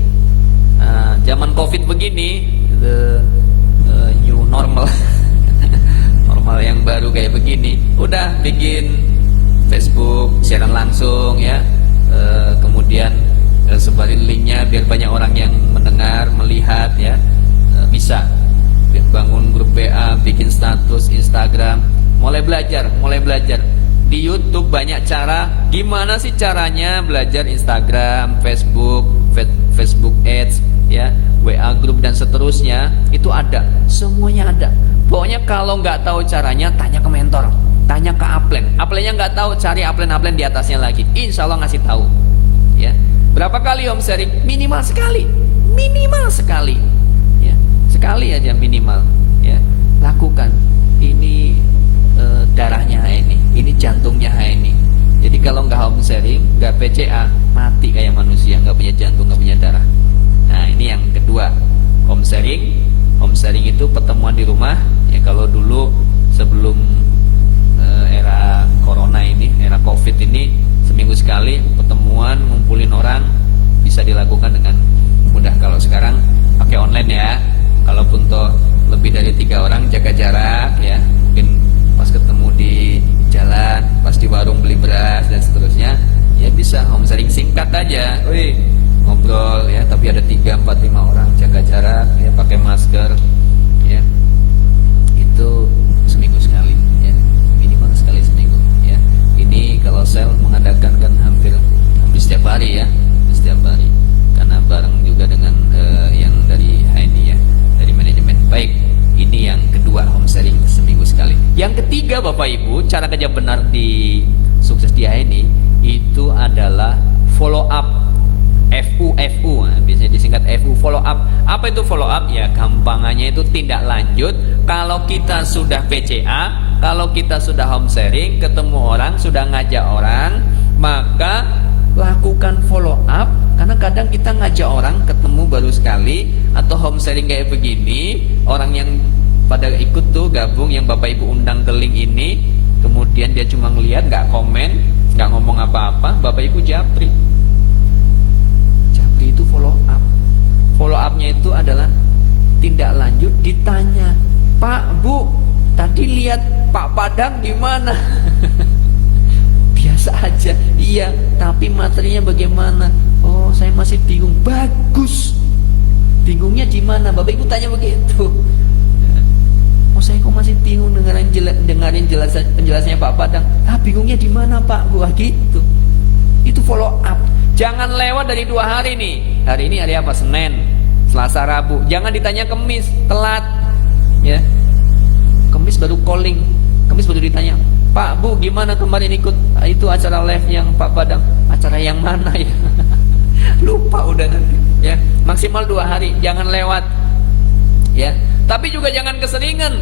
Zaman COVID begini, new normal, normal yang baru kayak begini. Udah bikin Facebook siaran langsung ya, kemudian sebarin linknya biar banyak orang yang mendengar, melihat ya. Bisa bangun grup WA, bikin status Instagram. Mulai belajar. Di YouTube banyak cara. Gimana sih caranya belajar Instagram, Facebook Ads ya, WA grup dan seterusnya, itu ada, semuanya ada. Pokoknya kalau nggak tahu caranya, tanya ke mentor, tanya ke upline-nya nggak tahu, cari upline di atasnya lagi, insya Allah ngasih tahu ya. Berapa kali home sharing? Minimal sekali ya. sekali aja minimal, ya lakukan. Ini darahnya ini jantungnya ini. Jadi kalau nggak home sharing, nggak PCA, mati kayak manusia, nggak punya jantung, nggak punya darah. Nah ini yang kedua, home sharing. Home sharing itu pertemuan di rumah. Ya kalau dulu sebelum era corona ini, era covid ini, seminggu sekali pertemuan, ngumpulin orang bisa dilakukan dengan mudah. Kalau sekarang pakai online ya. Kalaupun toh lebih dari 3 orang, jaga jarak ya. Mungkin pas ketemu di jalan, pas di warung beli beras dan seterusnya, ya bisa home sharing singkat aja. Wih, ngobrol ya, tapi ada 3, 4, 5 orang, jaga jarak ya, pakai masker ya. Itu seminggu sekali ya, minimal sekali seminggu ya. Ini kalau sel mengadakan kan hampir setiap hari ya, setiap hari, karena bareng juga dengan yang dari HNI ya, dari manajemen. Baik, ini yang kedua, home sharing seminggu sekali. Yang ketiga Bapak Ibu, cara kerja benar di sukses di HNI itu adalah follow up. FU, nah, biasanya disingkat FU, follow up. Apa itu follow up? Ya gampangannya itu tindak lanjut. Kalau kita sudah PCA, kalau kita sudah home sharing, ketemu orang, sudah ngajak orang, maka lakukan follow up. Karena kadang kita ngajak orang ketemu baru sekali, atau home sharing kayak begini, orang yang pada ikut tuh gabung, yang Bapak Ibu undang ke link ini, kemudian dia cuma ngeliat, nggak komen, nggak ngomong apa-apa, Bapak Ibu japri. Japri itu follow up. Follow upnya itu adalah tindak lanjut, ditanya, Pak, Bu, tadi lihat Pak Padang gimana? Biasa aja. Iya, tapi materinya bagaimana? Oh, saya masih bingung. Bagus. Bingungnya di mana? Bapak Ibu tanya begitu. Oh, saya kok masih bingung dengerin penjelasannya Pak Padang. Ah, bingungnya di mana Pak? Wah, gitu. Itu follow up. Jangan lewat dari 2 hari nih. Hari ini hari apa? Senin, Selasa, Rabu. Jangan ditanya Kemis, telat. Ya. Kemis baru calling. Kemis baru ditanya, Pak, Bu, gimana kemarin ikut itu acara live yang Pak Padang? Acara yang mana ya? Lupa udah nanti. Ya, maksimal 2 hari, jangan lewat. Ya, tapi juga jangan keseringan.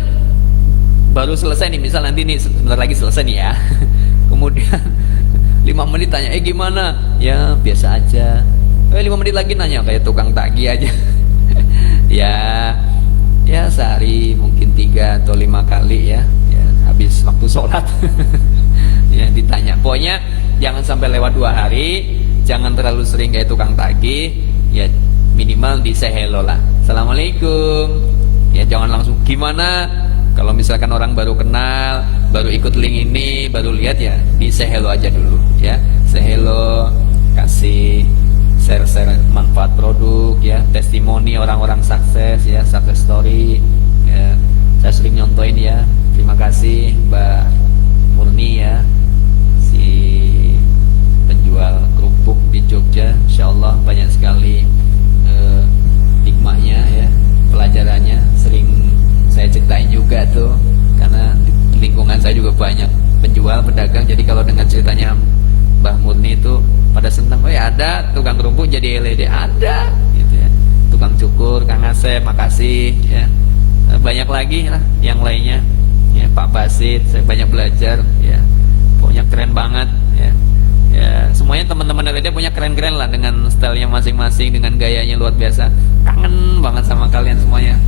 Baru selesai nih, misal nanti nih sebentar lagi selesai nih ya. Kemudian 5 menit tanya, gimana? Ya biasa aja. 5 menit lagi nanya, kayak tukang tagih aja. Ya sehari mungkin 3 atau 5 kali ya. Ya habis waktu sholat. Ya ditanya. Pokoknya jangan sampai lewat 2 hari. Jangan terlalu sering kayak tukang tagih. Ya minimal di say hello lah. Assalamualaikum. Ya jangan langsung gimana. Kalau misalkan orang baru kenal, baru ikut link ini, baru lihat, ya di say hello aja dulu ya. Say hello, kasih share manfaat produk ya, testimoni orang-orang sukses ya, success story ya. Saya sering nyontoin ya. Terima kasih Mbak Murni ya, si penjual kerupuk di Jogja. Insyaallah banyak sekali hikmahnya ya, pelajarannya. Sering saya ceritain juga tuh, karena di lingkungan saya juga banyak penjual, pedagang. Jadi kalau dengar ceritanya Mbah Murni itu pada senang. Oh ya, ada tukang kerupuk jadi LED, ada gitu ya. Tukang cukur, Kang Asep, makasih ya. Banyak lagi lah yang lainnya ya, Pak Basit, saya banyak belajar ya. Pokoknya keren banget ya. Ya, semuanya teman-teman LED punya keren-keren lah, dengan stylenya masing-masing, dengan gayanya luar biasa. Kangen banget sama kalian semuanya.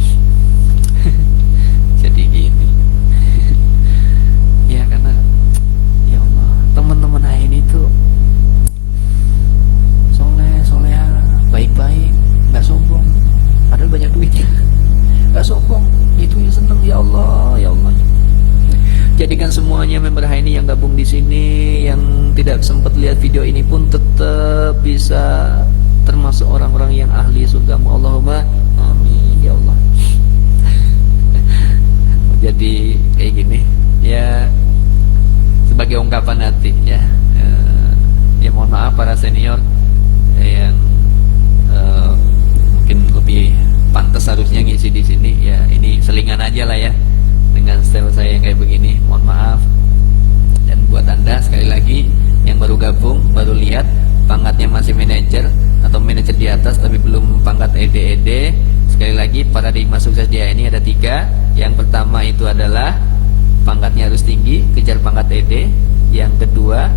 Jadi gini. Ya karena ya Allah, teman-teman ini tuh soleha, baik-baik, nggak sombong, padahal banyak duitnya, nggak sombong, itu yang seneng. Ya Allah, ya Allah. Jadikan semuanya member HNI yang gabung di sini, yang tidak sempat lihat video ini pun tetap bisa termasuk orang-orang yang ahli surgamu. Allahumma amin ya Allah. Jadi kayak gini ya, sebagai ungkapan hati ya. Ya mohon maaf para senior yang mungkin lebih pantas harusnya ngisi di sini ya. Ini selingan aja lah ya dengan style saya yang kayak begini. Mohon maaf. Dan buat Anda sekali lagi yang baru gabung, baru lihat pangkatnya masih manajer atau manajer di atas tapi belum pangkat ED-ED, Sekali lagi, paradigma sukses di ini ada 3. Yang pertama itu adalah pangkatnya harus tinggi, kejar pangkat ED. Yang kedua,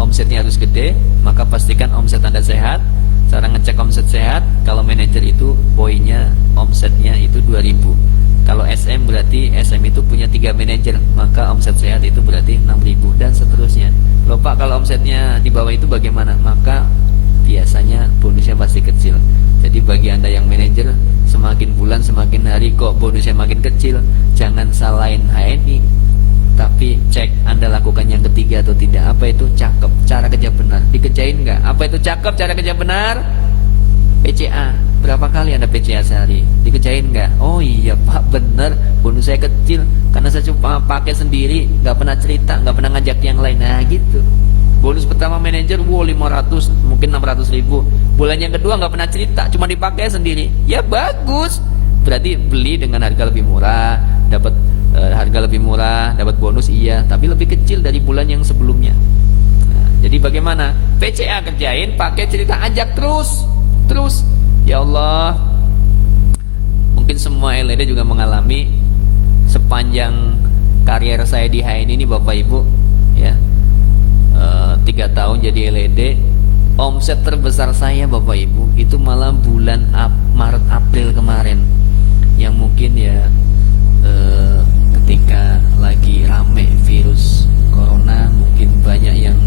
omsetnya harus gede, maka pastikan omset Anda sehat. Cara ngecek omset sehat, kalau manajer itu poinnya omsetnya itu 2000. Kalau SM berarti SM itu punya 3 manajer, maka omset sehat itu berarti 6000 dan seterusnya. Loh Pak, kalau omsetnya di bawah itu bagaimana? Maka biasanya bonusnya pasti kecil. Jadi bagi Anda yang manajer, semakin bulan semakin hari kok bonusnya makin kecil, jangan salahin HNI, tapi cek Anda lakukan yang ketiga atau tidak. Apa itu? Cakep, cara kerja benar, dikerjain nggak? Apa itu cakep, cara kerja benar? PCA, berapa kali Anda PCA sehari? Dikerjain nggak? Oh iya Pak, bener, bonus saya kecil karena saya cuma pakai sendiri, nggak pernah cerita, nggak pernah ngajak yang lain. Nah gitu. Bonus pertama manajer, 500, mungkin 600 ribu. Bulan yang kedua nggak pernah cerita, cuma dipakai sendiri. Ya bagus, berarti beli dengan harga lebih murah, dapat harga lebih murah, dapat bonus iya, tapi lebih kecil dari bulan yang sebelumnya. Nah, jadi bagaimana? PCA kerjain, pakai cerita, ajak terus. Ya Allah, mungkin semua LED juga mengalami sepanjang karier saya di HN ini Bapak Ibu, ya. 3 tahun jadi LED, omset terbesar saya Bapak Ibu itu malah bulan Maret April kemarin, yang mungkin ya ketika lagi rame virus corona, mungkin banyak yang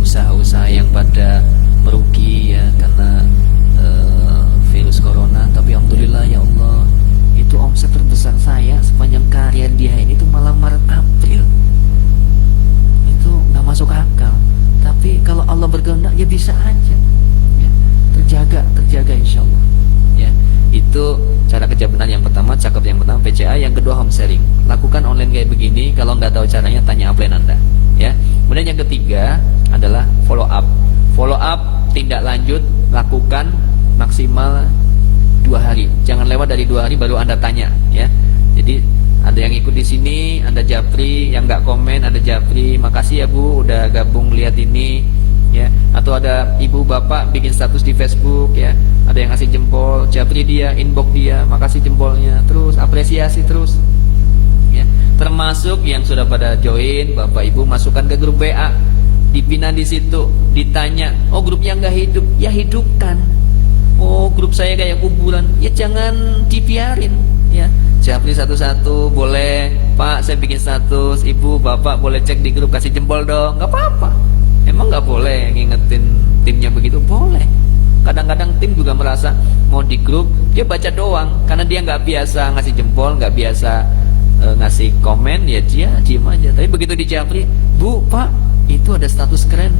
usaha-usaha yang pada merugi ya karena virus corona. Tapi alhamdulillah ya Allah, itu omset terbesar saya sepanjang karier di HN itu malah Maret April. Itu nggak masuk akal. Tapi kalau Allah berkehendak ya bisa aja ya. Terjaga insya Allah ya. Itu cara kerja benar yang pertama, cakep yang pertama PCA. Yang kedua home sharing, lakukan online kayak begini. Kalau nggak tahu caranya tanya upline Anda ya. Kemudian yang ketiga adalah follow up, tindak lanjut, lakukan maksimal 2 hari. Jangan lewat dari 2 hari baru Anda tanya ya. Jadi ada yang ikut di sini, Anda japri, yang nggak komen Anda japri, makasih ya Bu udah gabung lihat ini ya. Atau ada ibu bapak bikin status di Facebook ya, ada yang ngasih jempol, japri dia, inbox dia, makasih jempolnya, terus apresiasi terus ya. Termasuk yang sudah pada join, Bapak Ibu masukkan ke grup WA, dibina di situ, ditanya, oh grupnya nggak hidup, ya hidupkan. Oh grup saya kayak kuburan, ya jangan dibiarin ya. Japri satu-satu, boleh Pak saya bikin status, Ibu Bapak boleh cek di grup, kasih jempol dong, nggak apa-apa. Emang nggak boleh ngingetin timnya begitu? Boleh. Kadang-kadang tim juga merasa mau di grup dia baca doang, karena dia nggak biasa ngasih jempol, nggak biasa ngasih komen, ya dia diem aja. Tapi begitu di japri, Bu Pak itu ada status keren,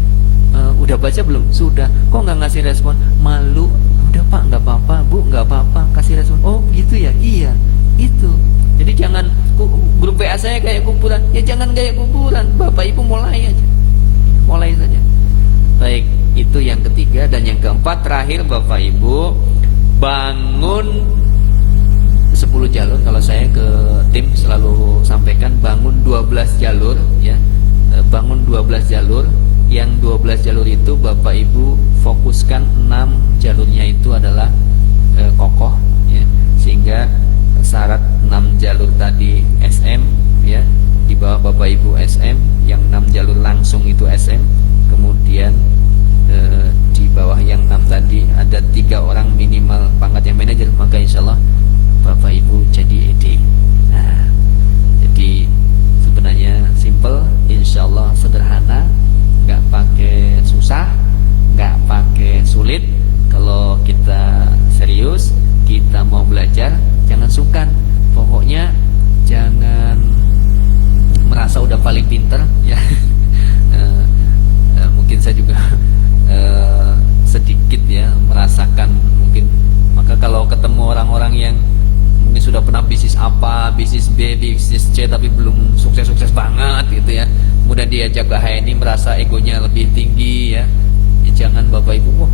udah baca belum? Sudah. Kok nggak ngasih respon? Malu. Udah Pak nggak apa-apa, Bu nggak apa-apa, kasih respon. Oh gitu ya, iya itu. Jadi jangan grup WA saya kayak kuburan, ya jangan kayak kuburan. Bapak Ibu mulai aja, mulai saja. Baik, itu yang ketiga. Dan yang keempat terakhir Bapak Ibu, bangun 10 jalur. Kalau saya ke tim selalu sampaikan bangun 12 jalur ya. Bangun 12 jalur. Yang 12 jalur itu Bapak Ibu fokuskan 6 jalurnya itu adalah kokoh ya. Sehingga syarat 6 jalur tadi SM ya, di bawah Bapak Ibu SM, yang 6 jalur langsung itu SM. Kemudian di bawah yang 6 tadi ada 3 orang minimal pangkatnya manajer, maka insya Allah Bapak Ibu jadi ED. Nah, jadi sebenarnya simple, insya Allah sederhana, nggak pakai susah, nggak pakai sulit. Kalau kita serius, kita mau belajar, jangan sungkan. Pokoknya jangan merasa udah paling pinter ya. Mungkin saya juga sedikit ya merasakan mungkin. Maka kalau ketemu orang-orang yang mungkin sudah pernah bisnis A, bisnis B, bisnis C tapi belum sukses-sukses banget gitu ya, kemudian diajak ke HNI merasa egonya lebih tinggi ya, jangan Bapak Ibu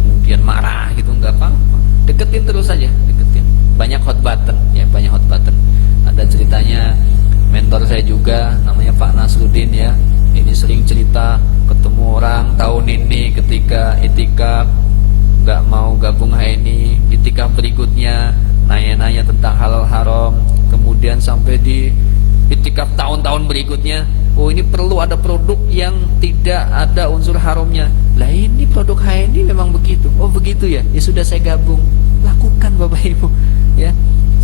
kemudian marah gitu, nggak apa-apa. Deketin terus saja, deketin. Banyak hot button ya, banyak hot button. Ada ceritanya mentor saya juga namanya Pak Nasruddin ya. Ini sering cerita ketemu orang tahun ini ketika itikaf nggak mau gabung HNI, itikaf berikutnya nanya-nanya tentang halal haram, kemudian sampai di itikaf tahun-tahun berikutnya, oh ini perlu ada produk yang tidak ada unsur haramnya. Lah ini produk HNI memang begitu. Oh begitu ya, ya sudah saya gabung. Lakukan Bapak Ibu ya.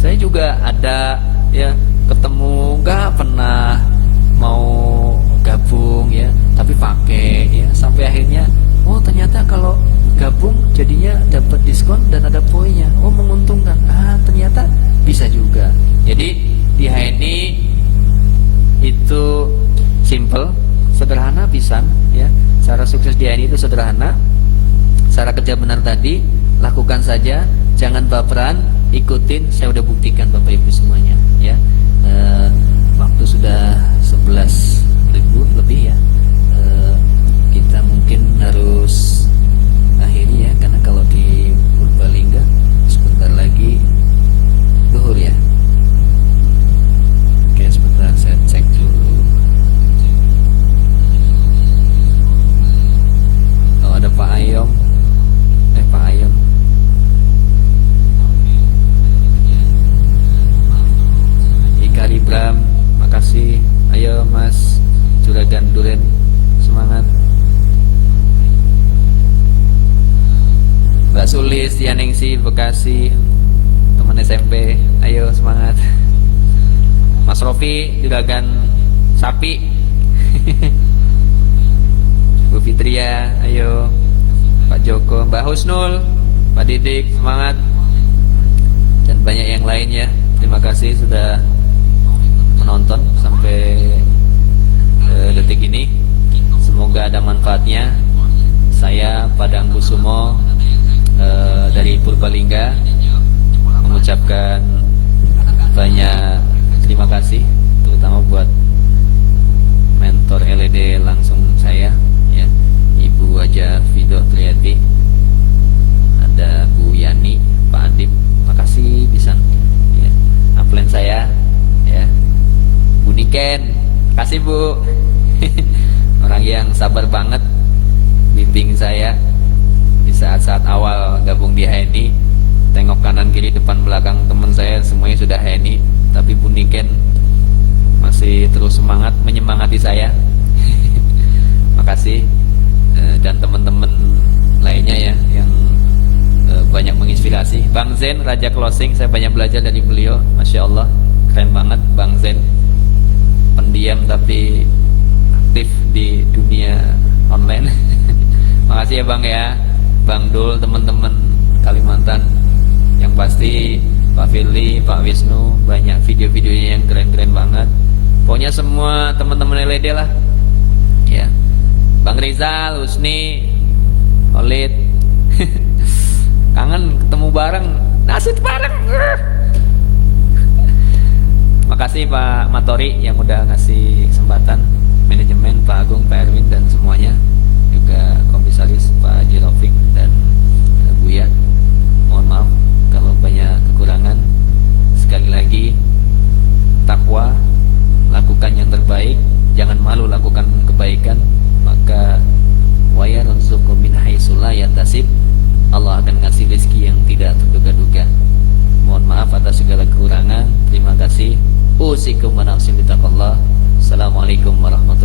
Saya juga ada ya, ketemu nggak pernah mau gabung ya, tapi pakai ya, sampai akhirnya oh ternyata kalau gabung jadinya dapat diskon dan ada poinnya. Oh menguntungkan. Ah ternyata bisa juga. Jadi di HNI itu simple, sederhana pisan ya. Cara sukses di HNI itu sederhana. Cara kerja benar tadi, lakukan saja, jangan baperan, ikutin. Saya udah buktikan Bapak Ibu semuanya ya. Waktu sudah 11.000 lebih ya. Kita mungkin harus akhiri ya, karena kalau di Purbalingga sebentar lagi zuhur ya. Oke, sebentar saya cek dulu. Oh ada Pak Ayom. Pak Ayom. Ika Ibram, makasih. Ayo Mas Juragan Duren, semangat. Mbak Sulis, Tianengsi, Bekasi, teman SMP, ayo semangat. Mas Rofi, Juragan Sapi. Bu Fitria, ayo. Pak Joko, Mbak Husnul, Pak Didik, semangat. Dan banyak yang lain ya. Terima kasih sudah menonton sampai detik ini. Semoga ada manfaatnya. Saya Padang Kusumo dari Purbalingga mengucapkan banyak terima kasih, terutama buat mentor LED langsung saya ya, Ibu Haja Fido Triati, ada Bu Yani, Pak Adib, makasih pisan ya. Upline saya ya, Bu Niken, kasih Bu. Orang yang sabar banget bimbing saya di saat-saat awal gabung di HNI. Tengok kanan kiri depan belakang teman saya semuanya sudah HNI, tapi Bu Niken masih terus semangat menyemangati saya. Makasih. Dan teman-teman lainnya ya yang banyak menginspirasi. Bang Zen, Raja Closing, saya banyak belajar dari beliau. Masya Allah, keren banget Bang Zen. Pendiam tapi aktif di dunia online. Makasih ya Bang ya, Bang Dul, teman-teman Kalimantan. Yang pasti Pak Firly, Pak Wisnu, banyak video-videonya yang keren-keren banget. Pokoknya semua teman-teman LED lah ya. Bang Rizal, Husni, Khalid. Kangen ketemu bareng, nasib bareng. Makasih Pak Matori yang udah ngasih kesempatan, manajemen Pak Agung, Pak Erwin dan semuanya, juga komisaris Pak Jirofik dan Buya. Mohon maaf kalau banyak kekurangan. Sekali lagi, takwa, lakukan yang terbaik, jangan malu lakukan kebaikan, maka wa yarzuqu min haitsu la yahtasib, Allah akan ngasih rezeki yang tidak terduga-duga. Mohon maaf atas segala kekurangan. Terima kasih. Usikum wa nafsi bitaqallah. Assalamualaikum warahmatullahi wabarakatuh.